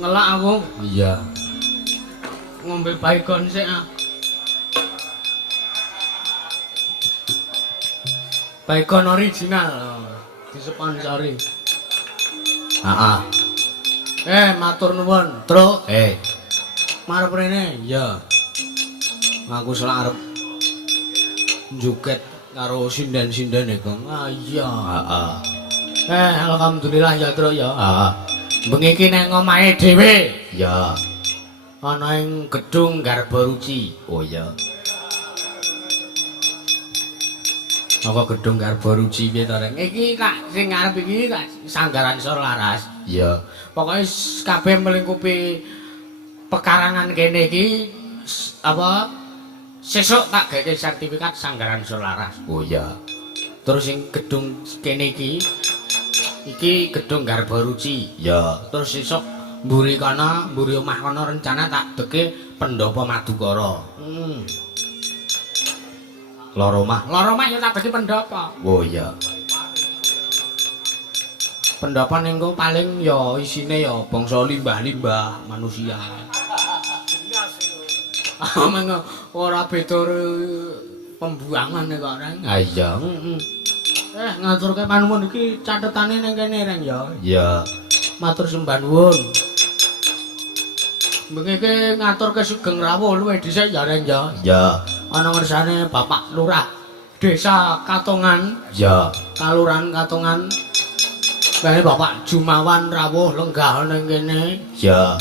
Ngelak aku. Iya. Ngombe baygon sik ah. Baygon original disponsori. Heeh. Matur nuwun. Truk. Marep rene. Iya. Aku selak arep njuket karo sinden-sinden iku. Ah iya. Heeh. Alhamdulillah ya, Truk ya. Heeh. Bengi iki nang omahe dhewe. Ya. Ana ing gedung Garbaruci. Oh ya. Apa gedung Garbaruci piye to, Reng? Iki tak sing ngarep iki tak Sanggaran Sor Laras. Iya. Pokoke kabeh melingkupi pekarangan kene iki apa sesuk tak gawe sertifikat Sanggaran Sor Laras. Oh ya. Terus sing gedung kene iki gedung Garbaruci. Ya. Terus sesuk mburi kana, mburi omah kana rencana tak deke Pendopo Madukara. Loro omah. Loro omah ya tak deke pendopo. Oh iya. Pendopo ning kok paling ya isine ya bangsa limbah-limbah manusia. Mengko ora beda pembuangan kok, Reng. Ah iya. Ngaturke panuwun iki catetane ning kene, Reng ya. Iya. Matur sembah nuwun. Mengke ngaturke Sugeng Rawuh luwih dhisik ya, Reng ya. Ya. Ana ngersane Bapak Lurah Desa Katongan. Ya. Kalurahan Katongan. Bane Bapak Jumawan Rawuh lenggah ning kene. Ya.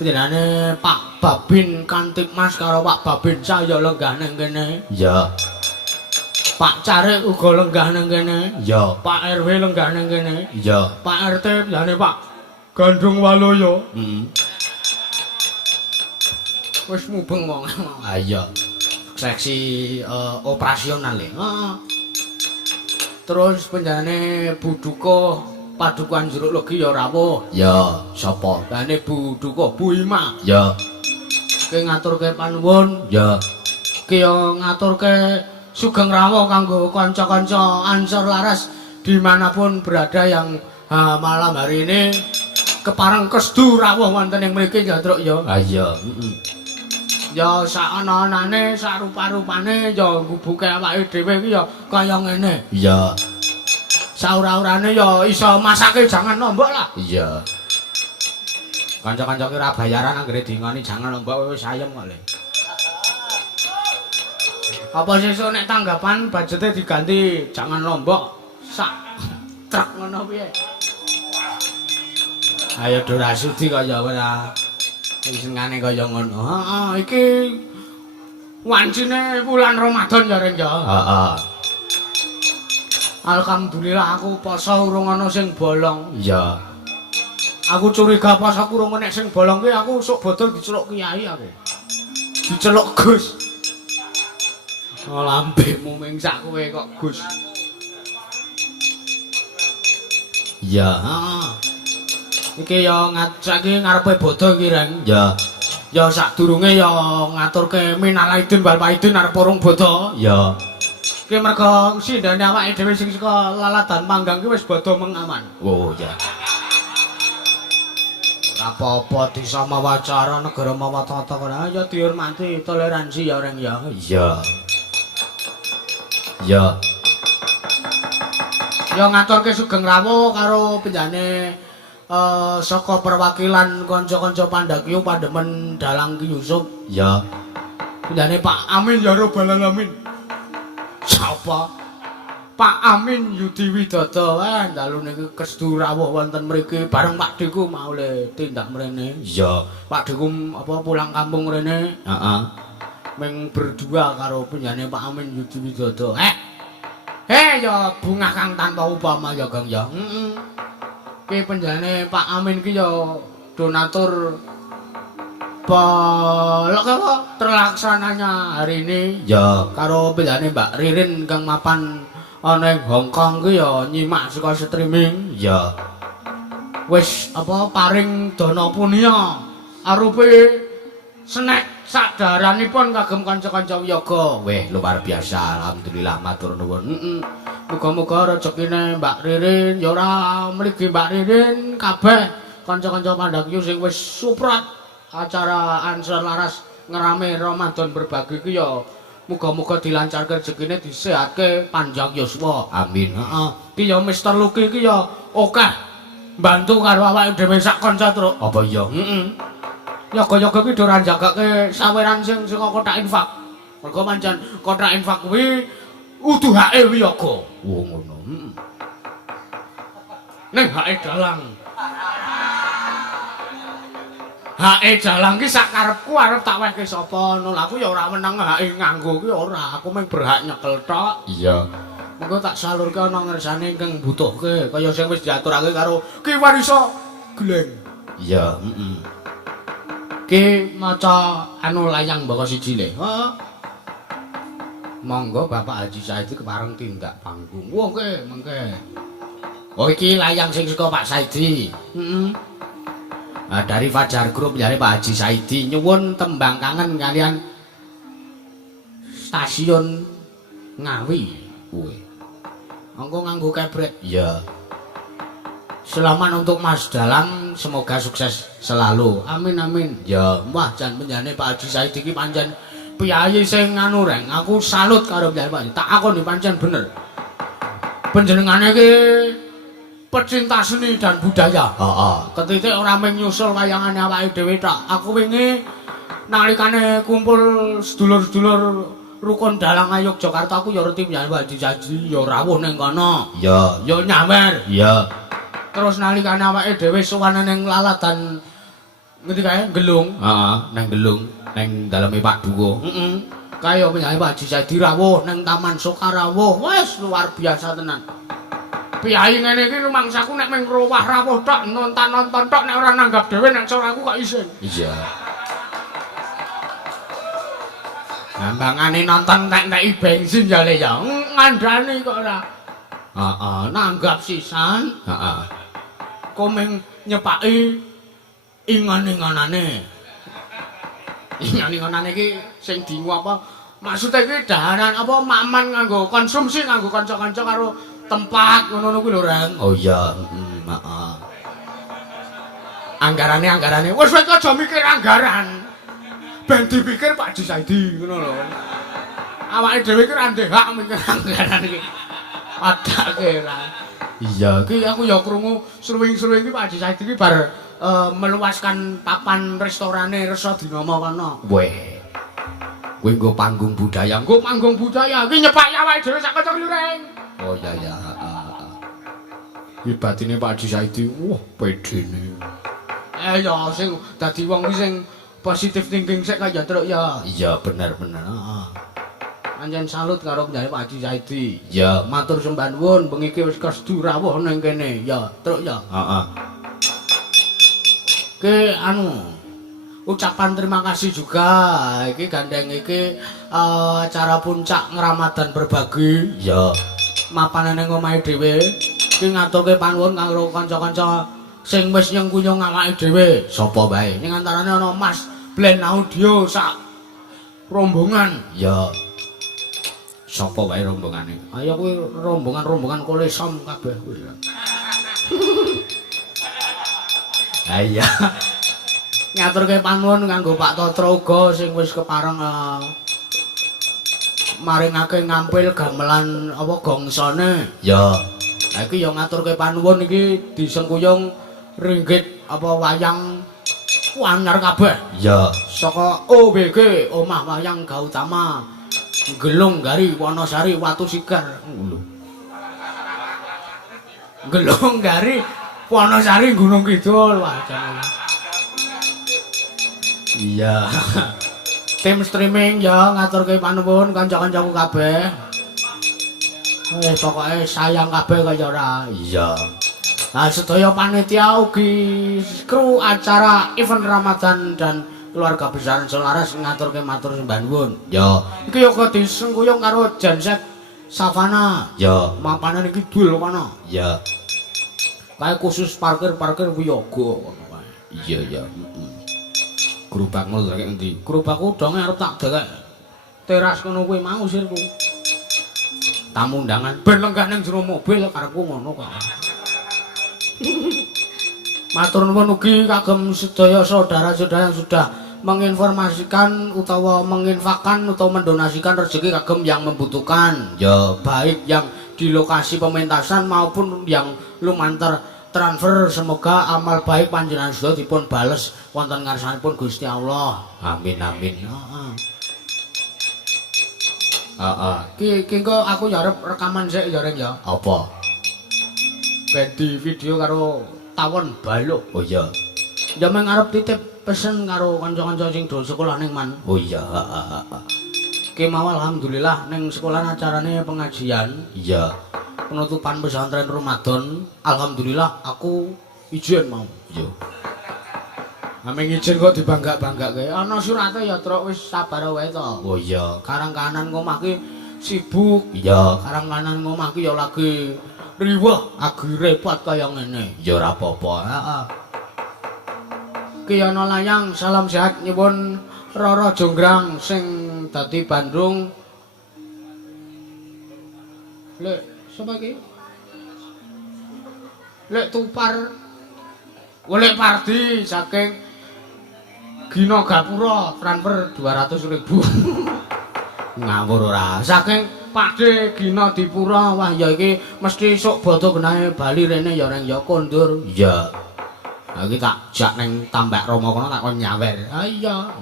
Panjenengane Pak Babin Kantipmas karo Pak Babin saya lenggah ning kene. Ya. Pak Carik uga lenggah ning kene. Ya. Pak RW lenggah ning kene. Ya. Pak RT jane Pak Gandung Waloyo. Wis mubeng wong. Ah iya. Seksi operasional ya. Terus penjane Buduka Padukuhan Jeruk Legi ya rawuh. Ya, sapa? Dane Buduka Bu Ima. Ya. Ki ngaturke panuwun. Ya. Ki ngaturke sugeng rawuh kanggo kanca-kanca Ansor Laras dimanapun berada yang malam hari ini kepareng kestu rawuh wonten ing mriki ya Truk ya. Ah iya, Ya sak ana-anane sak rupa-rupane ya ngubuke awake dhewe iki ya kaya ngene. Iya. Saura-urane ya iso masake jangan lombok lah. Iya. Kanca-kanca ki ora bayaran anggere dingoni jangan lombok wis ayem kok le. Apa sesuk nek tanggapan budgete diganti jangan lombok sak truk ngono piye? Ayo Dorasudi kaya ora senengane kaya ngono. Heeh, iki wancine wulan Ramadan ya Reng ya. Heeh. Alhamdulillah aku poso urung ana sing bolong. Iya. Aku curiga posoku urung enek sing bolong ki aku sok bodol diceluk kiai aku. Diceluk Gus. Oh lambemu ming sak kowe kok Gus. Iya. Heeh. Iki ya saiki ngarepe bodho iki Reng. Ya. Ya sadurunge ya ngaturke minalaidin wal faidin arep urung bodho. Ya. Ki mergo sindane awake dhewe sing saka laladan panggang ki wis bodho mengaman. Oh ya. Apa-apa desa mawacara negara mawatata ora ya dihormati toleransi ya reng ya. Iya. Ya. Ya ngaturke sugeng rawuh karo penjane saka perwakilan kanca-kanca Pandhakiyo Pandemen Dalang Ki Yusuf. Ya. Penjane Pak Amin ya Rabbal Alamin. Sapa? Pak Amin Yudi Widodo dalu niki kestu rawuh wonten mriki bareng Pak Diku maule tindak mrene. Iya. Pak Diku apa pulang kampung rene. Heeh. Ming berdua karo penjane Pak Amin Yudi Widodo. Ya bungah kang tanpa upama ya Kang ya. Heeh. Ki penjane Pak Amin ki ya donatur terlaksananya hari ini. Ya. Karo penjane Mbak Ririn kang mapan ana ing Hong Kong ki ya nyimak saka streaming. Ya. Wis apa paring dana punya arupi snack sadaranipun kagem kanca-kanca wiyaga. Weh, luar biasa. Alhamdulillah matur nuwun. Heeh. Muga-muga rejekine Mbak Ririn ya ora mligi Mbak Ririn kabeh kanca-kanca Pandhakiyo sing wis suprat acara Ansor Laras ngerame Ramadan berbagi ki ya muga-muga dilancarke rezekine disehatke panjang yuswa. Amin. Heeh. Ki ya Mister Luki ki ya akeh mbantu karo awake dhewe sak kanca truk. Apa iya? Heeh. Yoga-yoga ki do ranjagake saweran sing saka kotak infak. Mergo pancen kotak infak kuwi uduhake wiyaga. Oh ngono. Heeh. Ning hake dalang. Hake dalang ki sak karepku arep tak wehke sapa ngono. Aku ya ora meneng hake nganggo ki ora. Aku mung berhak nyekel tok. Iya. Mengko tak salurke ana ngersane kang butuhke kaya sing wis diaturake karo Ki Warisa Gleng. Iya, heeh. Ki maca anu layang mbaka siji le. Heeh. Monggo Bapak Haji Saidi kepareng tindak panggung. Wah ke mengke. Oh iki layang sing saka Pak Saidi. Heeh. Dari Fajar Group jare Pak Haji Saidi nyuwun tembang kangen kalian stasiun Ngawi. Kuwi. Engko nganggo kebret. Iya. Selamat untuk Mas Dalang, semoga sukses selalu. Amin amin. Ya. Wah jan penjane Pak Haji Saidi iki pancen piyayi sing anu reng. Aku salut karo penjane Pak. Tak akoni pancen bener. Panjenengane iki pecinta seni dan budaya. Heeh. Ketitik ora mung nyusul wayangane awake dhewe tok. Aku wingi nalikane kumpul sedulur-sedulur rukun dalang Yogyakarta aku ya reti penjane Pak Haji Saidi ya rawuh ning kono. Iya. Ya nyawer. Iya. Terus nalikane awake dhewe suwane ning lalatan ngendi kae Gelung. Heeh, nang Gelung, nang daleme Pak Duwo. Heeh. Kaya penyanyi Pak Haji Saidi rawuh ning Taman Sokarawuh. Wes luar biasa tenan. Piyayi ngene iki rumangsaku nek mung rowah rawuh tok, nonton-nonton tok nek ora nanggap dhewe nek soraku kok isin. Iya. Gambangane nonton nek-neki bensin ya le ya. Ngandani kok ora. Heeh, nanggap sisan. Heeh. Komeng nyepaki ingan-inganane. Ingan-inganane iki sing dingu apa? Maksude iki daharan apa maman nganggo konsumsi nganggo kanca-kanca karo tempat ngono kuwi lho, Reng. Oh iya, heeh. Anggarane wis aja mikir anggaran. Ben dipikir Pak Haji Saidi ngono lho. Awake dhewe iki ra ndek hak mikir anggaran iki. Padake ra. Iya. Iki aku ya krungu sruwing-sruwing iki Pak Haji Saidi iki bar meluaskan papan restorane Resa Dinama kono. Weh. Kuwi nggo panggung budaya. Nggo panggung budaya iki nyepaki awake dhewe sak kanca Reng. Oh iya ya, heeh. Iki batine Pak Haji Saidi, wah pedene. Ya sing dadi wong iki sing positive thinking sik kaya truk ya. Iya, bener-bener, heeh. Anjen salut karo penyanyi Pak Haji Saidi. Ya, Matur sembah nuwun bengi iki wis kestu rawuh ning kene. Ya, truk ya. heeh. Ki anu ucapan terima kasih juga iki gandeng iki acara puncak ngramadan berbagi Ya. mapane ning omahe dhewe iki ngaturke panuwun kanggo kanca-kanca sing wis nyengkuyung awake dhewe Sapa wae? ning antarane ana Mas Blend Audio sak rombongan. Ya. Sapa wae rombongane? Ayo kuwi rombongan-rombongan kolesom kabeh kuwi. Ha iya. Ngaturke panuwun kanggo Pak Tatra uga sing wis kepareng maringake ngampil gamelan apa gongsane. Ya. Lah iki ya ngaturke panuwun iki disengkuyung ringgit apa wayang anyar kabeh. Ya. Saka OBG Omah Wayang Gautama Gelung Gari Wonosari Watu Sigar. Gelung Gari Wonosari Gunung Kidul. Wah, Iya. tim streaming ya ngaturke panuwun kanca-kancaku kabeh. Pokoke sayang kabeh kaya ora. Iya. Nah, sedaya panitia ugi kru acara event Ramadan dan keluarga besar Selaras ngaturke matur sembah nuwun. Ya. Iki ya kok disengkuyung karo Genset Savana. Ya. Mapanan iki dul kono. Ya. Kae khusus parkir-parkir wiyaga ngono kae. Iya ya. Gerobakmu lek endi? Gerobakku donge arep tak dekek. Teras kono kuwi mau sirku. Tamu undangan ben lenggah ning jero mobil karepku ngono kok. Matur nuwun ugi kagem sedaya saudara-saudara yang sudah menginformasikan utawa menginfakkan utawa mendonasikan rezeki kagem yang membutuhkan. Ya, Baik yang di lokasi pementasan maupun yang lumantar transfer, semoga amal baik panjenengan sedaya dipun bales wonten ngarsanipun Gusti Allah. amin amin. Heeh. Heeh. Ki engko aku ya arep rekaman sik ya Reng ya. Apa? Ben di video karo tawon baluk. Oh iya. Ya meng arep titip pesen karo kanca-kanca sing do sekolah ning man. Oh iya, heeh. Ki mau alhamdulillah ning sekolah acarane pengajian. Iya. Penutupan pesantren Ramadan, alhamdulillah aku izin mau. Yo. Ameng izin kok dibangga-banggake. Ana surate ya truk wis sabar wae to. Oh iya. Karang kanan ngomah ki sibuk. Iya. Karang kanan ngomah ki ya lagi riweh, agi repot kaya ngene. Ya ora apa-apa. Heeh. Ki ana layang salam sehat nyuwun Roro Jonggrang sing dadi Bandung. Lek sapa iki? Lek Tupar. Golek Pardi saking Gina Gapura transfer 200.000. Ngawur ora. Saking Pakde Gina Dipura wah ya iki mesti sok bodo genahe Bali rene ya Reng ya kondur. Iya. Ha iki tak jak ning Tambak Rama kono tak kon nyawer. Ha iya.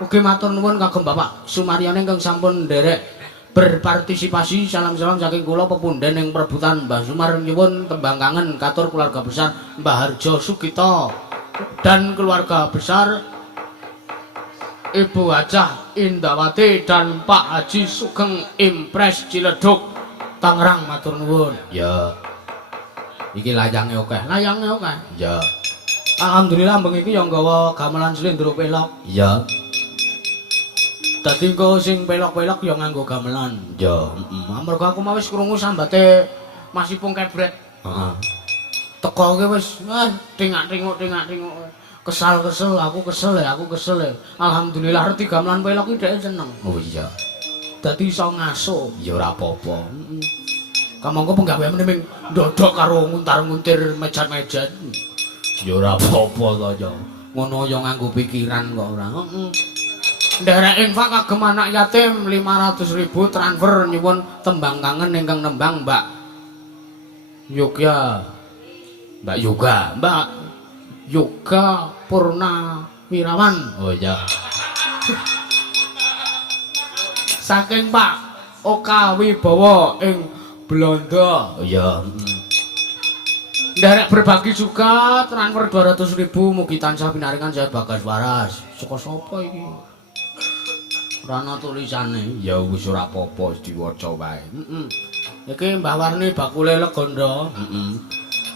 Ugi matur nuwun kagem Bapak Sumaryane ingkang sampun nderek berpartisipasi. Salam-salam saking kula pepunden ing perebutan Mbah Sumar nyuwun tembang kangen katur keluarga besar Mbah Harjo Sugito dan keluarga besar Ibu Hajah Indawati dan Pak Haji Sugeng Impres Ciledug Tangerang matur nuwun. Ya. Iki layange akeh. Layange akeh. Ya. Alhamdulillah mbeng iki ya nggawa gamelan slendro pelok. Ya. Dadi engko sing pelok-pelok ya nganggo gamelan. Ya. Amarga aku mau wis krungu sambate Mas Ipung Kebret. Heeh. Teko ki wis tingak-tinguk. Kesel aku kesel ya. Alhamdulillah reti gamelan pelok iki dhek seneng. Oh iya. Dadi iso ngaso. Ya ora apa-apa. Kamangka penggaweane ming ndodok karo nguntar-nguntir mejat-mejat. Ya ora apa-apa to, ya. Ngono ya nganggo pikiran kok ora. Nderek infak kagem anak yatim 500.000 transfer nyuwun tembang kangen ingkang nembang Mbak Yoga. Mbak Yoga Purna Wirawan. Oh iya. Saking Pak Oka Wibowo ing Belanda. Oh iya. Nderek berbagi juga transfer 200.000 mugi tansah pinaringan saya Bagas Waras. Saka sapa iki? Rana tulisane. Ya wis ora apa-apa wis diwaca wae. Iki Mbah Warni bakule Leganda.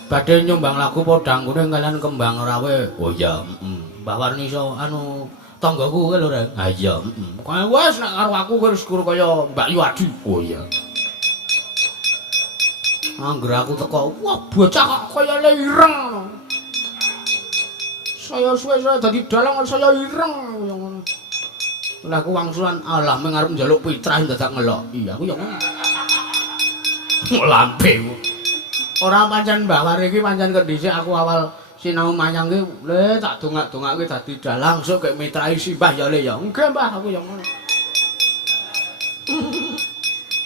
Badhe nyumbang lagu Podang Kuning kalian Kembang Rawe. Oh iya. Mbah Warni iso tanggaku kuwi lho Rek. Ah iya. Kaya wis nek karo aku wis guru kaya Mbak Yuadi. Oh iya. Angger aku teko, wah bocah kok kaya le ireng. Saya suwe-suwe dadi dalang saya ireng kaya ngono. Lah aku wangsulan alah mung arep njaluk pitrah dadak ngelok. Iya aku ya ngono. Lambe. Ora pancen Mbah Wari iki pancen kendhisik aku awal sinau mayang ki le tak dongak-dongake dadi dalang sok kek mitrai Simbah ya le ya. Nggih Mbah aku ya ngono.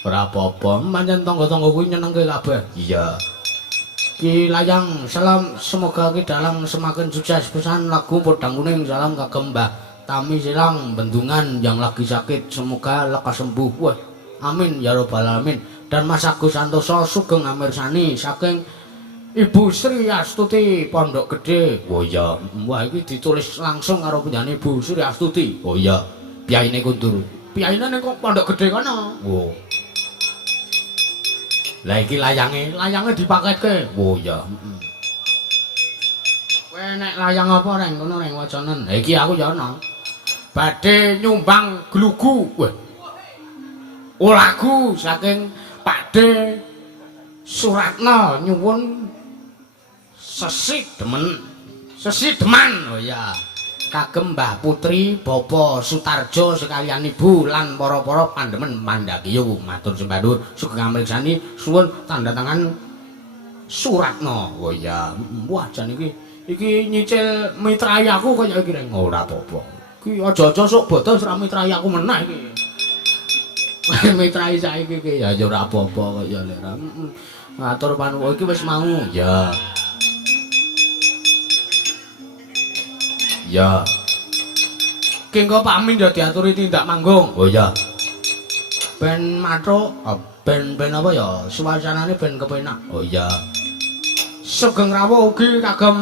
Ora apa-apa, pancen tangga-tangga kuwi nyenengke kabeh. Iya. Ki Layang salam semoga ki dalang semakin sukses pesan lagu Podang Kuning salam kagem Mbah Tami Silang Bendungan yang lagi sakit semoga lekas sembuh. Wah, amin ya robbal alamin. Dan Mas Agus Santoso sugeng amirsani saking Ibu Sri Astuti Pondok Gede. Oh iya. Wah iki ditulis langsung karo penyanyi Ibu Sri Astuti. Oh iya. Piyaine kundur. Piyaine ning kok Pondok Gede kono. Oh. Lah iki layange dipaketke. Oh iya. Kowe nek layang apa reng kono reng wacanen. Ha iki aku ya ana. Badhe nyumbang glugu. Wah. Oh lagu saking Pakde Suratno nyuwun Sesi Deman. Oh iya. Kagem Mbah Putri Bapa Sutarjo sekalian ibu lan para-para pandemen Mandhakiyu matur sembah dhuwur sugeng amriksani suwun tanda tangan Suratno. Oh iya. Wah jan iki nyicil mitrai aku kaya iki reng ora apa-apa. Ki aja-aja sok bodos ora mitrai aku meneh iki. Mitrai saiki iki ya ora apa-apa kaya lek ra. Matur panuwun iki wis mau. Ya. Ya. Ki engko Pak Amin ya diaturi tindak manggung. Oh ya. Ben mathuk, ben apa ya? Suasanane ben kepenak. Oh ya. Sugeng rawuh ugi kagem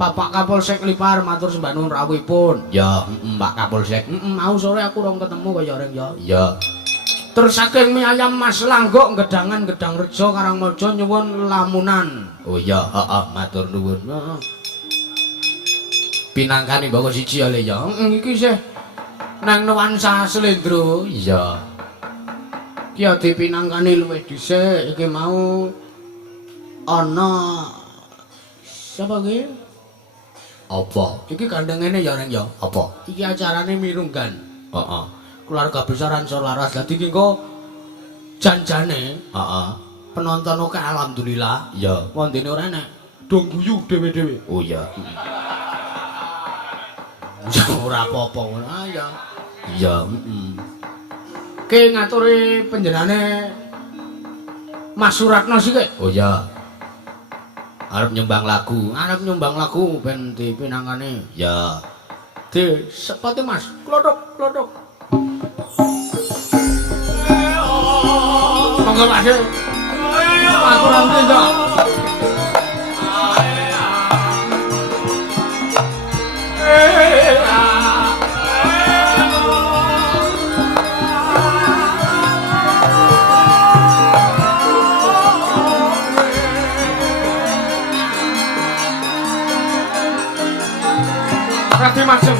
Bapak Kapolsek Lipar matur sembah nuwun rawuhipun. Ya, Mbak Kapolsek. Mau sore aku rong ketemu kaya reng ya. Ya. Terus saking mie ayam Mas Langgok Gedangan Gedang Rejo Karangmojo nyuwun lamunan. Oh ya, heeh, matur nuwun. Heeh. Pinangkani mboko siji ya le ya. Iki sih nang nuansa Slendro. Iya. Ki ya dipinangkani luwih dhisik iki mau ana sapa ki? Apa? Iki gandeng ngene ya reng ya. Apa? Iki acarane mirunggan. Heeh. Keluarga besar Ansor Laras. Dadi ki engko janjane Heeh. penonton oke alhamdulillah. Ya. Wondene ora enek dong guyu dhewe-dhewe. Oh ya. Ora apa-apa ngono. Ah ya. Iya, Ki ngaturi panjenengane Mas Suratno sik. Oh ya. Arep nyumbang lagu. Arep nyumbang lagu ben dipinangkani. Ya. Di sepati Mas. Klothok. Monggo Mas. Aku nanti kok. Rati Majeng.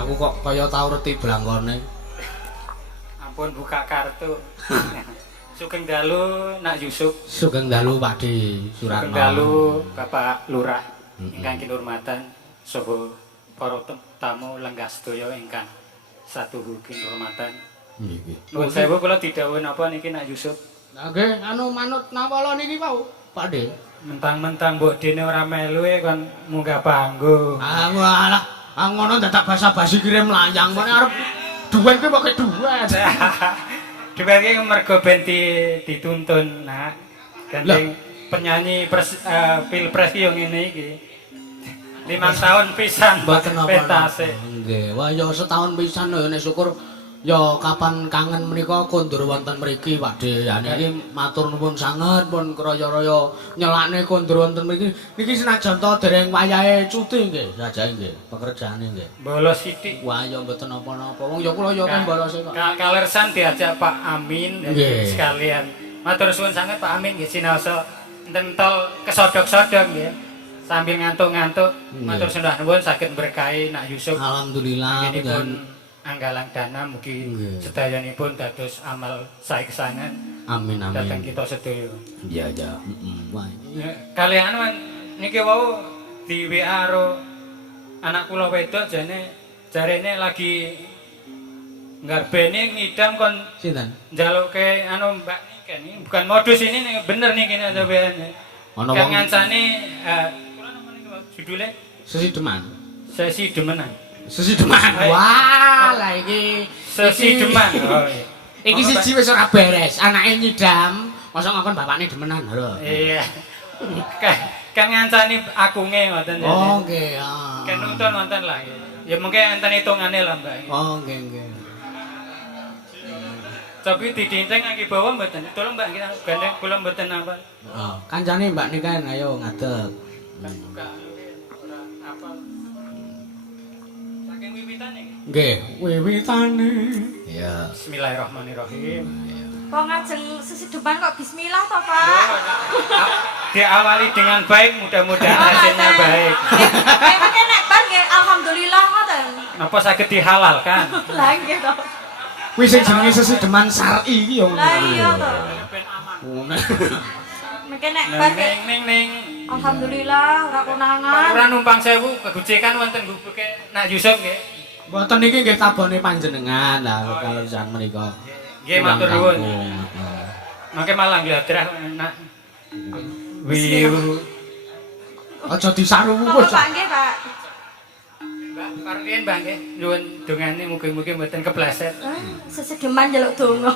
Aku kok kaya tau reti blangkone. Ampun buka kartu. Sugeng dalu Nak Yusuf. Sugeng dalu Pakde Suratno. Sugeng dalu Bapak Lurah ingkang kinurmatan saha para tamu lenggah sedaya ingkang satuhu kinurmatan. Nggih. Nuwun sewu kula didhawuhi napa niki Nak Yusuf. Nggih, anu manut nawala niki wau, Pakde. Mentang-mentang mbok dene ora melu kon munggah panggung. Ah walah, ngono dadak basa-basi kirim layang meneh arep duwen kuwi pokoke duwen. Dhuwur iki mergo ben dituntun, Nak. Gandeng penyanyi Pilpres ki yo ngene iki. 5 tahun pisan Mboten apa. petase. Nggih, wah ya setahun pisan lho nek syukur ya kapan kangen menika kondur wonten mriki Pakde. Ya niki matur nuwun sanget pun kraya-kraya nyelakne kondur wonten mriki. Niki senajan to dereng wayahe cuti nggih, sajae nggih, pekerjaane nggih. Bolos sithik. Wah ya mboten napa-napa. Wong ya kula ya kan bolose kok. Kalersan diajak Pak Amin Nggih. sekalian. Matur suwun sanget Pak Amin nggih sinaosa entol kesodok-sodok nggih. Sambil ngantuk-ngantuk matur sembah nuwun saged berkahi Nak Yusuf. Alhamdulillah Pun anggalang dana mugi sedayanipun dados amal saeksangan. Amin Datang amin. kita sedaya. Iya, ya. Wah. Kalian niki wau di WA karo anak kula wedok jane jarene lagi ngarbene ngidam kon Sinten? njaluke anu Mbak niki ini bukan modus ini nih, bener nih kene sampeyan. Ana Kang wong ngancane kula napa niku judule sesi deman. sesi demenan. Sesi deman. Wah, lah iki Sesi deman. Oh iya. Iki siji wis ora beres, anake nyidam, mosok ngakon bapakne demenan lho. Iya. Kan ngancani akunge ngoten jadi. Oh, nggih. Ah. Kan nonton wonten lah. Ya mungkin enten hitungane lah, Mbak. Oh, nggih, nggih. Tapi didinteng lagi bawa mboten. Tolong Mbak kita gandeng kula mboten apa. Oh, kancane Mbak Niken ayo ngadeg. Kan buka ora apa. Saking wiwitane. Nggih, wiwitane. Ya. Bismillahirrahmanirrahim. Kok ngajeng sesi depan kok bismillah toh, Oh, Pak? diawali dengan baik, mudah-mudahan hasilnya baik. Memangnya nek bar nggih alhamdulillah ngoten. Napa saged dihalalkan? Lah nggih toh. Kuwi sing jenenge sesi deman syar'i iki ya ngono. Lah iya toh. Ben aman. Mungkin nek bar nggih Ning alhamdulillah ora konangan. Ora numpang sewu kegujekan wonten gubuke Nak Yusuf nggih. Mboten niki nggih tabone panjenengan lah kalau jan menika. Nggih matur nuwun. Heeh. Mangke malah gladrah nak. Wiu. Aja disaru Apa wis. Pak nggih, Pak? Mbak Karlien Mbak nggih nyuwun dongane mugi-mugi mboten kepleset. Sesedeman njaluk donga.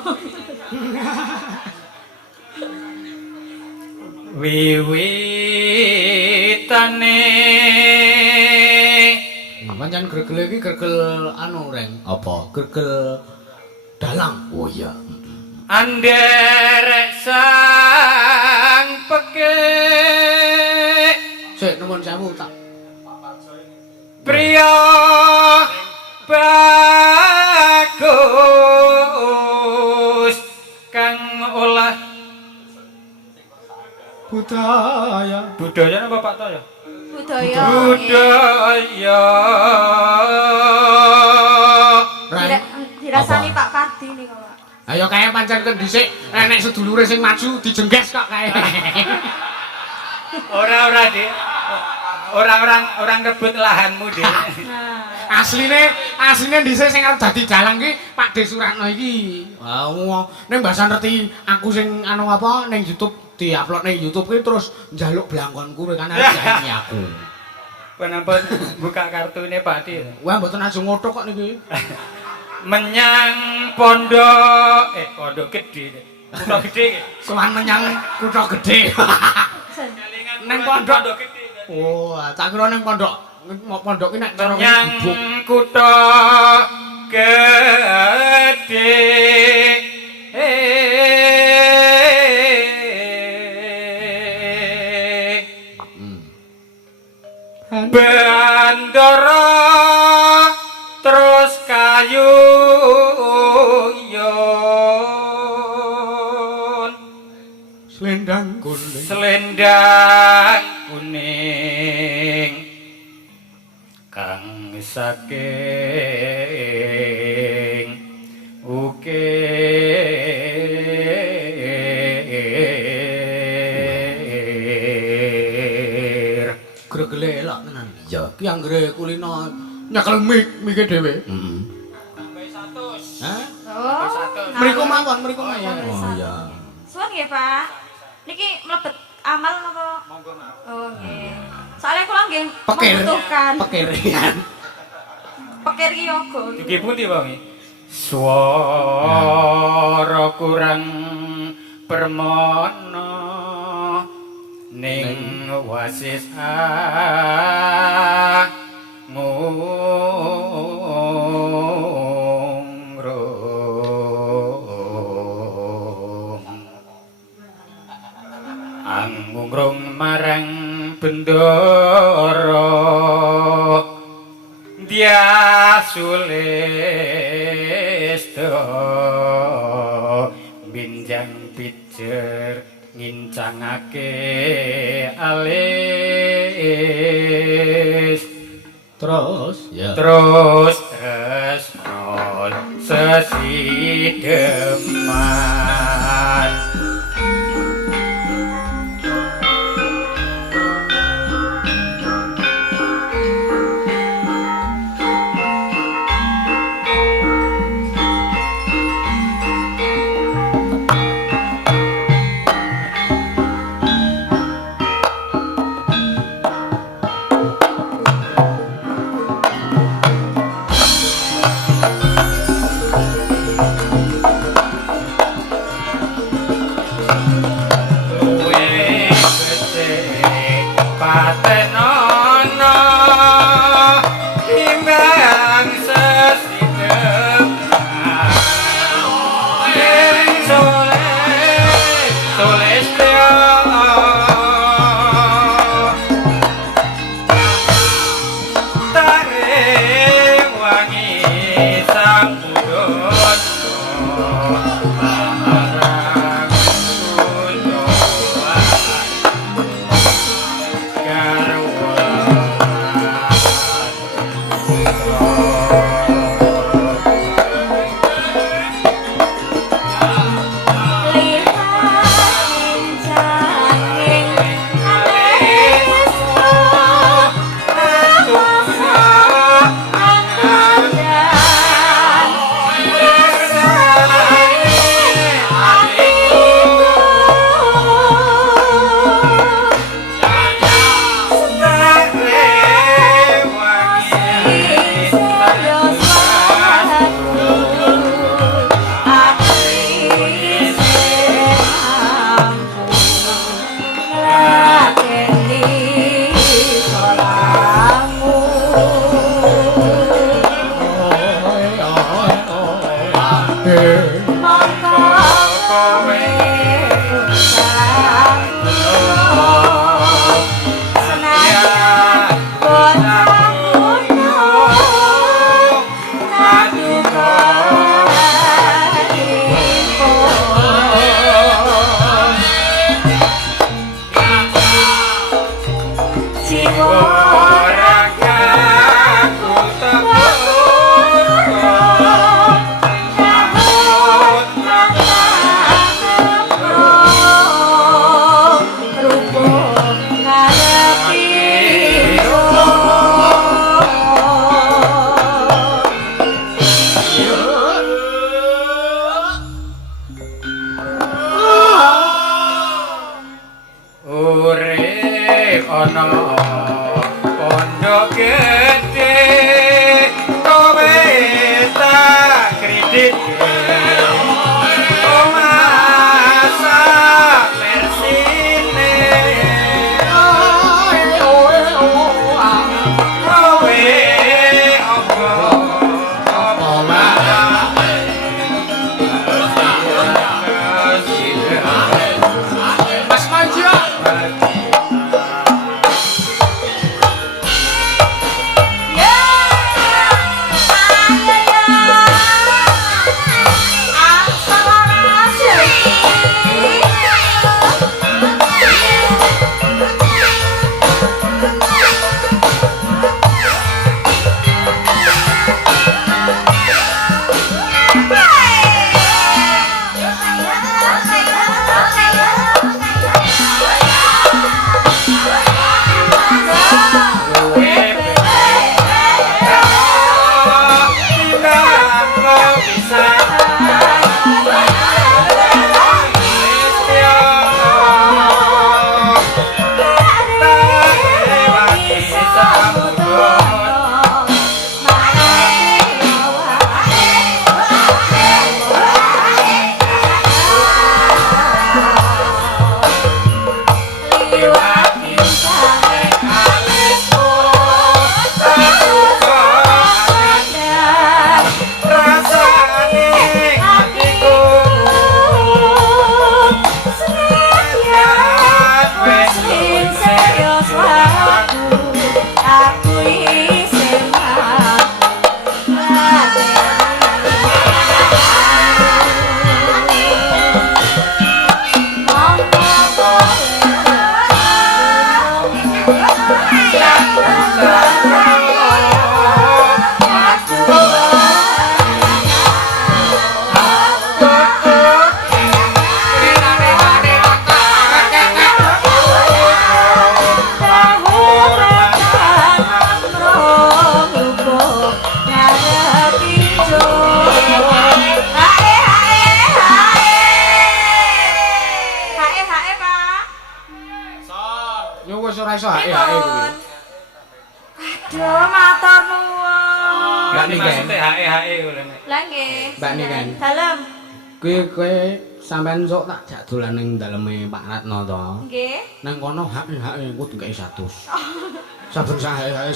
Wiwitane Pancen gregel iki gregel anu reng. Apa? Gregel dalang. Oh iya. Anderek sang pekik Sik nuwun sewu tak. priya bagus kang olah budaya napa Pak Toyo? Budaya. Budaya Reng. Dirasani Pak Pardi niku, Pak. Ayo kae pancen kan dhisik nek sedulure sing maju dijengges kok kae. ora Dik. Orang rebut lahanmu Dik. Nah, Asline dhisik sing arep dadi dalang ki Pak De Suratno iki. Wah, ning mbasa ngerti aku sing anu apa ning YouTube diupload ning YouTube ki terus njaluk blangkonku kan arep aku. Kenapa buka kartune Pak Dik? Wah, mboten ajeng ngothok kok niki. Menyang pondok gede. Kutha gede iki. Sowan menyang kutha gedhe. Neng pondok gede. Oh, tak kira neng pondok ki nek cara Menyang gubuk. kutha gede. Bandara terus kayuyon Selendang kuning. selendang kuning kang saking ukir Gregele elok tenan. Ya. Ki anggere kulino nyekel mike dhewe. Heeh. sampai 100 Hah? oh. Mriku mawon, mriku mawon. Oh iya. Suwun nggih, Pak. Niki mlebet amal napa? monggo Mak. Oh, nggih. Soalnya kula nggih Pekir. membutuhkan Pekirian. pekir ki yoga. Dugi pundi wangi? Swara kurang permono ning wasis angungrung marang bendara dia sulesta binjang pijer ngincangake alis Terus Ya. terus sesi deman patenono timbang sesidem solestio taring wangi sang budono marang kundoan ora iso hae-hae kuwi. Aduh, matur nuwun. Mbak Niken. Maksudnya hae-hae kuwi. Lah nggih. Mbak Niken. Dalem. Kowe sampean sok tak jak dolan ning daleme Pak Ratno to. Nggih. Nang kono hake engko dikeki 100. Saben sae 100.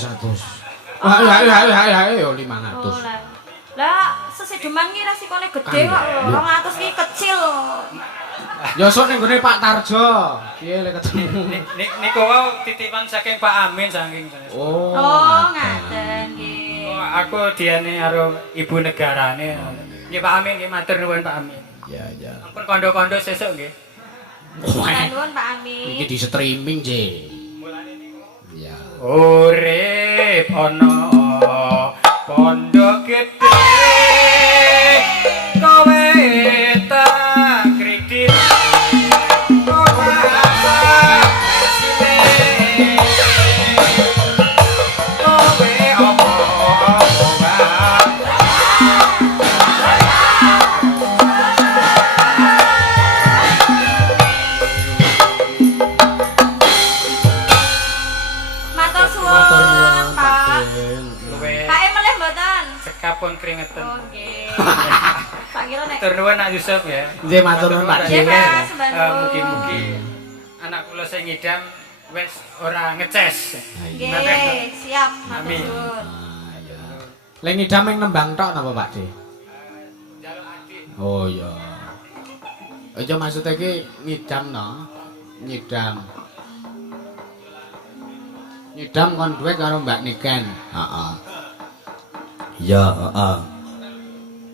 Hae yo 500. Oh, lah sesedeman ki resikone gede kok. 200 ki kecil. Ya sok ning gone Pak Tarjo. Piye lek ketemu. Niku wau titipan saking Pak Amin saking. Oh. Oh, ngaten nggih. Oh, aku diane karo ibu negarane. Nggih Pak Amin, nggih matur nuwun Pak Amin. Ya. Ampun kondo-kondo sesuk nggih. Matur nuwun Pak Amin. Iki di streaming, Cek. Ya. Urip ana pondok gedhe kowe tak kredit Matur suwun, Pak. Pak melih mboten? sekapun keringetan. Oh, nggih. Pak kira nek Matur nuwun Nak Yusuf ya. Nggih matur nuwun Pak Nggih, Cek. Pak, sembah nuwun. Mugi-mugi anak kula sing ngidam wis ora ngeces. Nggih, siap matur Amin. suwun. Lek ngidam ing nembang tok napa Pak Cek? Oh iya. Aja maksudnya ki ngidam no. Ngidam. Ngidam kon duwe karo Mbak Niken. Heeh. Ya, heeh.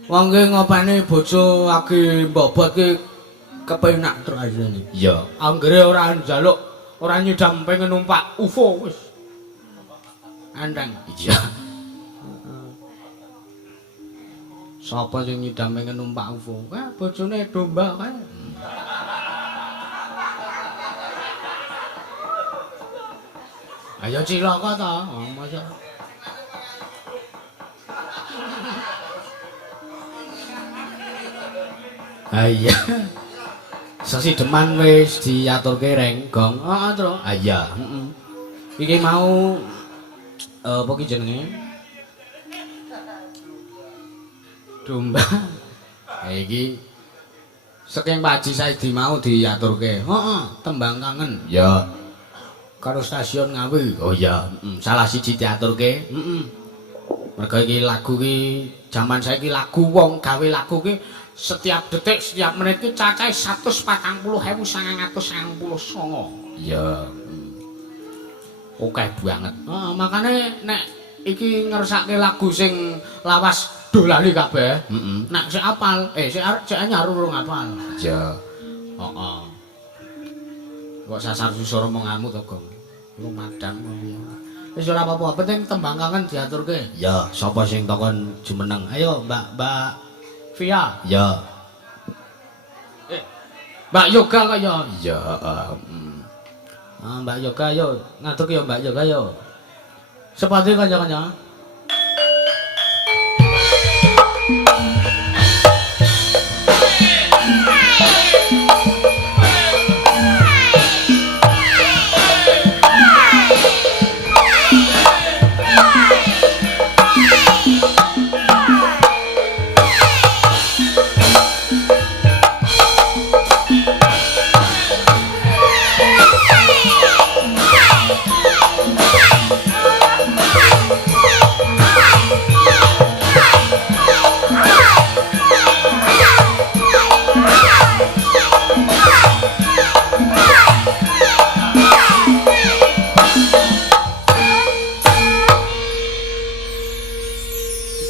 Wong ki ngopeni bojo lagi mbobot ki kepenak terus ajene. Ya. Anggere ora njaluk, ora nyidam pengen numpak UFO wis. Andang. Iya. Sapa sing nyidam pengen numpak UFO? Bojone domba kae. Ayo cilaka to, masa. Iya. Sesi deman wis diaturke renggong. Heeh, Tru. Ah iya. Heeh. Iki mau apa ki jenenge? Domba. Iki saking Pak Haji Saidi mau diaturke. Heeh, tembang kangen. Ya. Karo stasiun Ngawi. Oh ya. Salah siji diaturke. Heeh. Mergo iki lagu ki jaman saiki lagu wong gawe lagu ki setiap detik, setiap menit ki cacahe 140.999. Ya. Oke banget. Makane nek iki ngersake lagu sing lawas dolali kabeh. Nek sik apal, sik anyar urung apal. Ya. Heeh. Kok sasar susur omonganmu to, Gong? Lu madang piye. Wis ora apa-apa, penting tembang kangen diaturke. Ya, sapa sing takon jumeneng? Ayo, Mbak Via. Ya. Mbak Yoga kok ya. Ya, Mbak Yoga yo, ngaturke yo Mbak Yoga yo. Sepatu kanca-kanca.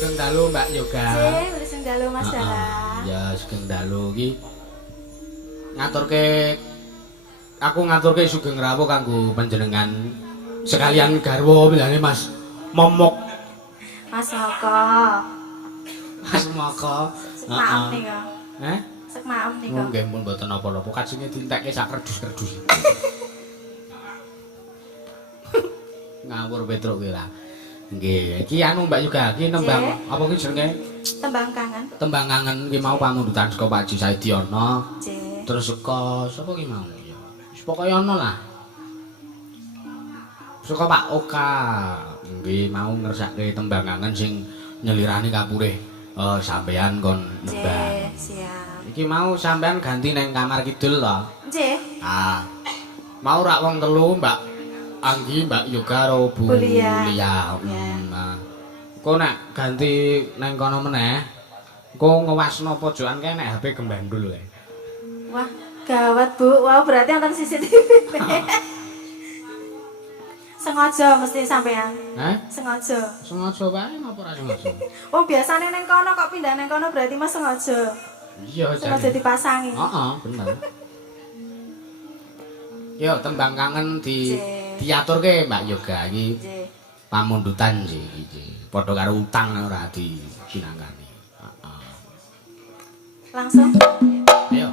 Sugeng dalu Mbak Yoga. Wis sing dalu Mas Dara. Ya sugeng dalu iki ngaturke aku ngaturke sugeng rawuh kanggo panjenengan sekalian garwa bilane Mas Momok. Mas Moko. Mas Moko. Maaf nih kok. Sek maaf nih kok. Nggih pun mboten napa-napa kajenenge dintekke sak kerdus-kerdus. Ngawur Petruk kuwi lah. Nggih, iki anu Mbak Yoga, iki nembang apa ki jenenge? Tembang kangen. Tembang kangen ki mau pamundutan saka Pak Haji Saidi ana. Nggih. Terus saka sapa ki mau? Ya. Wis pokoke ana lah. Saka Pak Oka. Nggih mau ngersake tembang kangen sing nyelirani kapurih sampean kon nembang. Siap. Iki mau sampean ganti neng kamar kidul to. Nggih. Ah. Mau rak wong telu, Mbak Anggi, Mbak Yoga karo Bu Lia. Lia. Nah. Kok nek ganti neng kono meneh, kok ngewasno pojokan kae nek HP gembandul kae. Wah, gawat Bu. Wah, berarti nonton CCTV. Sengaja mesti sampean. Hah? Sengaja. Sengaja wae napa ora sengaja? Oh, biasane neng kono kok pindah neng kono berarti Mas sengaja. Iya, Sengaja dipasangi. Heeh, bener. Yo tembang kangen diaturke Mbak Yoga iki. Nggih. Pamundutan sih iki. Padha karo utang ora dipinangkani. Heeh. Langsung. Ayo.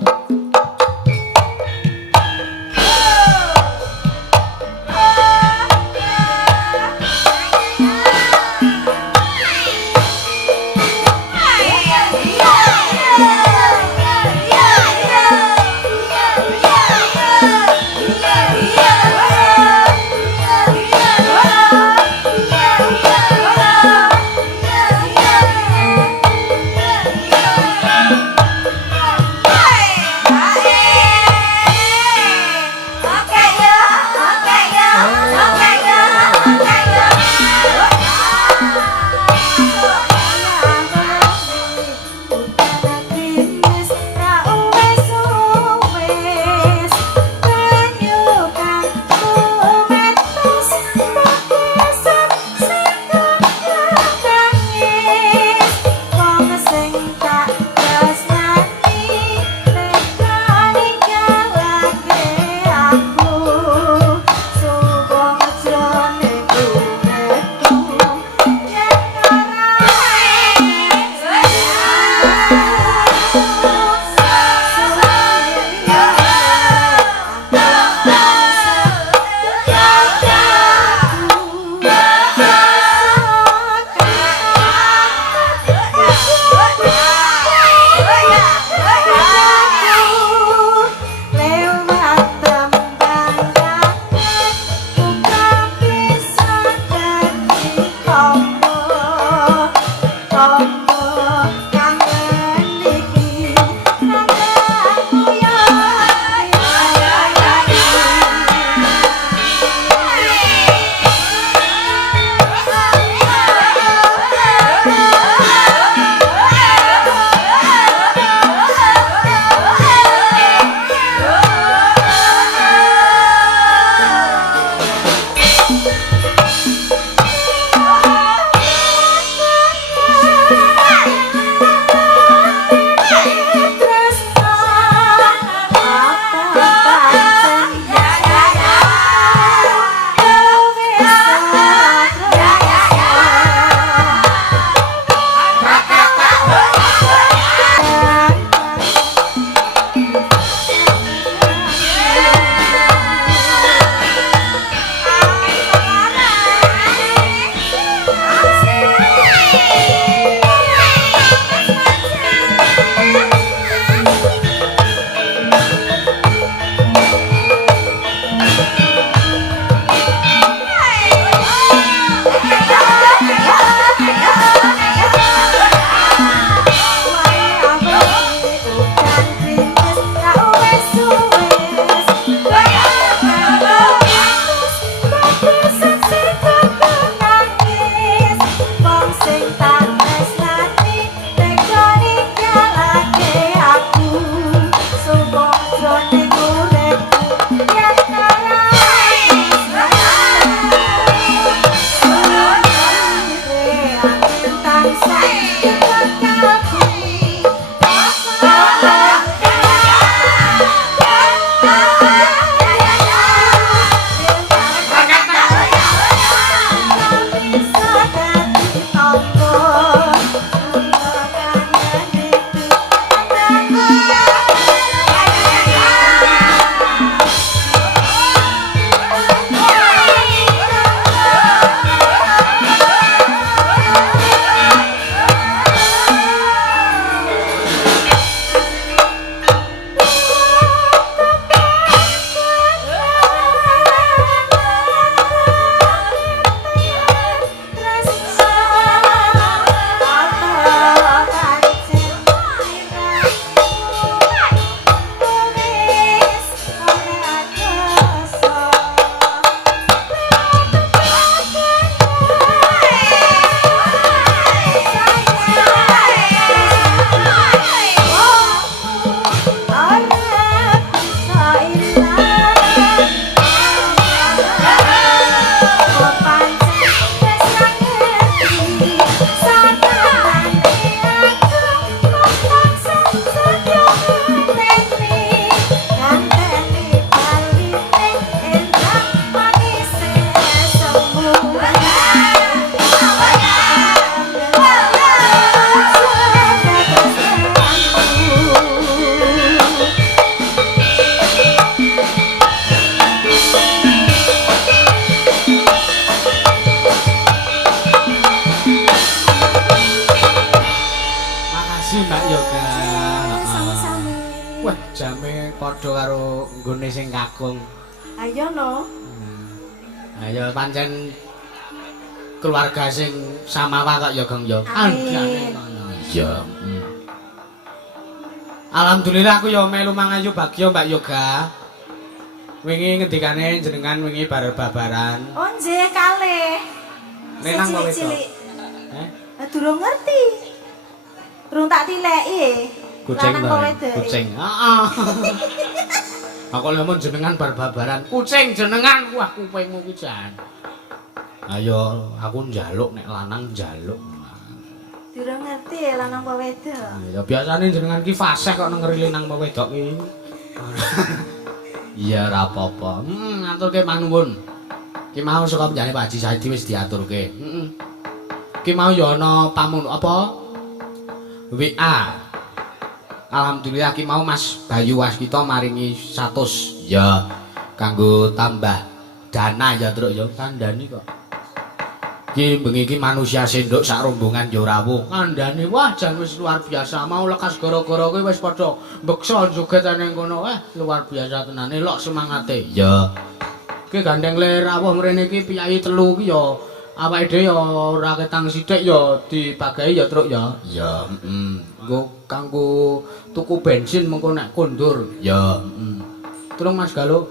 padha karo nggone sing kakung. Ayo no. Ayo pancen keluarga sing samawa kok ya Gong ya. Amin. Iya. Alhamdulillah aku ya melu mangayu bagya Mbak Yoga. Wingi ngendikane jenengan wingi babaran. Oh nggih kalih. Nenang kok wedok. Cilik-cilik. Durung ngerti. Durung tak tileki. Kucing Lanang to. apa wedok? Kucing. Heeh. Aku lamun jenengan babaran, kucing jenengan wah kupingmu ki jan. Ayo aku njaluk nek lanang njaluk. Durung ngerti lanang apa wedok. Ya biasane jenengan ki fasih kok nengeri nang apa wedok ki. Iya ora apa-apa. Ngaturke manuwun. Ki mau saka penjane Pak Haji Saidi wis diaturke. Ki mau ya ana pamun apa? WA. Alhamdulillah ki mau Mas Bayu Waskita maringi 100 ya kanggo tambah dana ya Truk ya kandhani kok. Ki bengi iki manusia sendok sak rombongan ya rawuh. Kandhane wah jan wis luar biasa. Mau lekas gara-gara kowe wis padha beksa joget ning kono. Luar biasa tenan. Elok semangate. Ya. Ki gandeng le rawuh mrene iki piyai telu ki ya awake dhewe ya ora ketang sithik ya dibagahi ya Truk ya. Ya, Nggo kanggo tuku bensin mengko nek kondur. Ya, Tulung Mas Galuh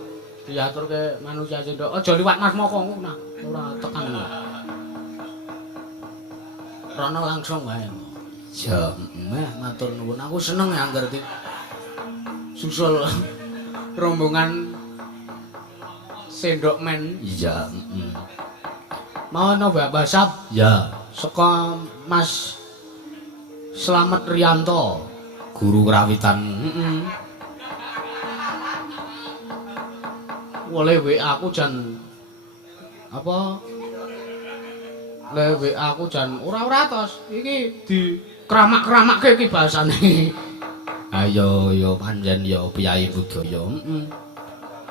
diaturke manusia sendok. Aja liwat Mas Moko nah. Ora tekan. Rono langsung wae. Ya, matur nuwun. Aku seneng ya ngerti. Susul rombongan sendok men. Iya, Mau ana Mbak Basap? Ya. Saka Mas Slamet Riyanto, guru kerawitan. Oleh WA aku jan apa? Le WA aku jan ora tos. Iki di keramak-keramakke iki bahasane. Ayo yo panjen yo piyai budaya.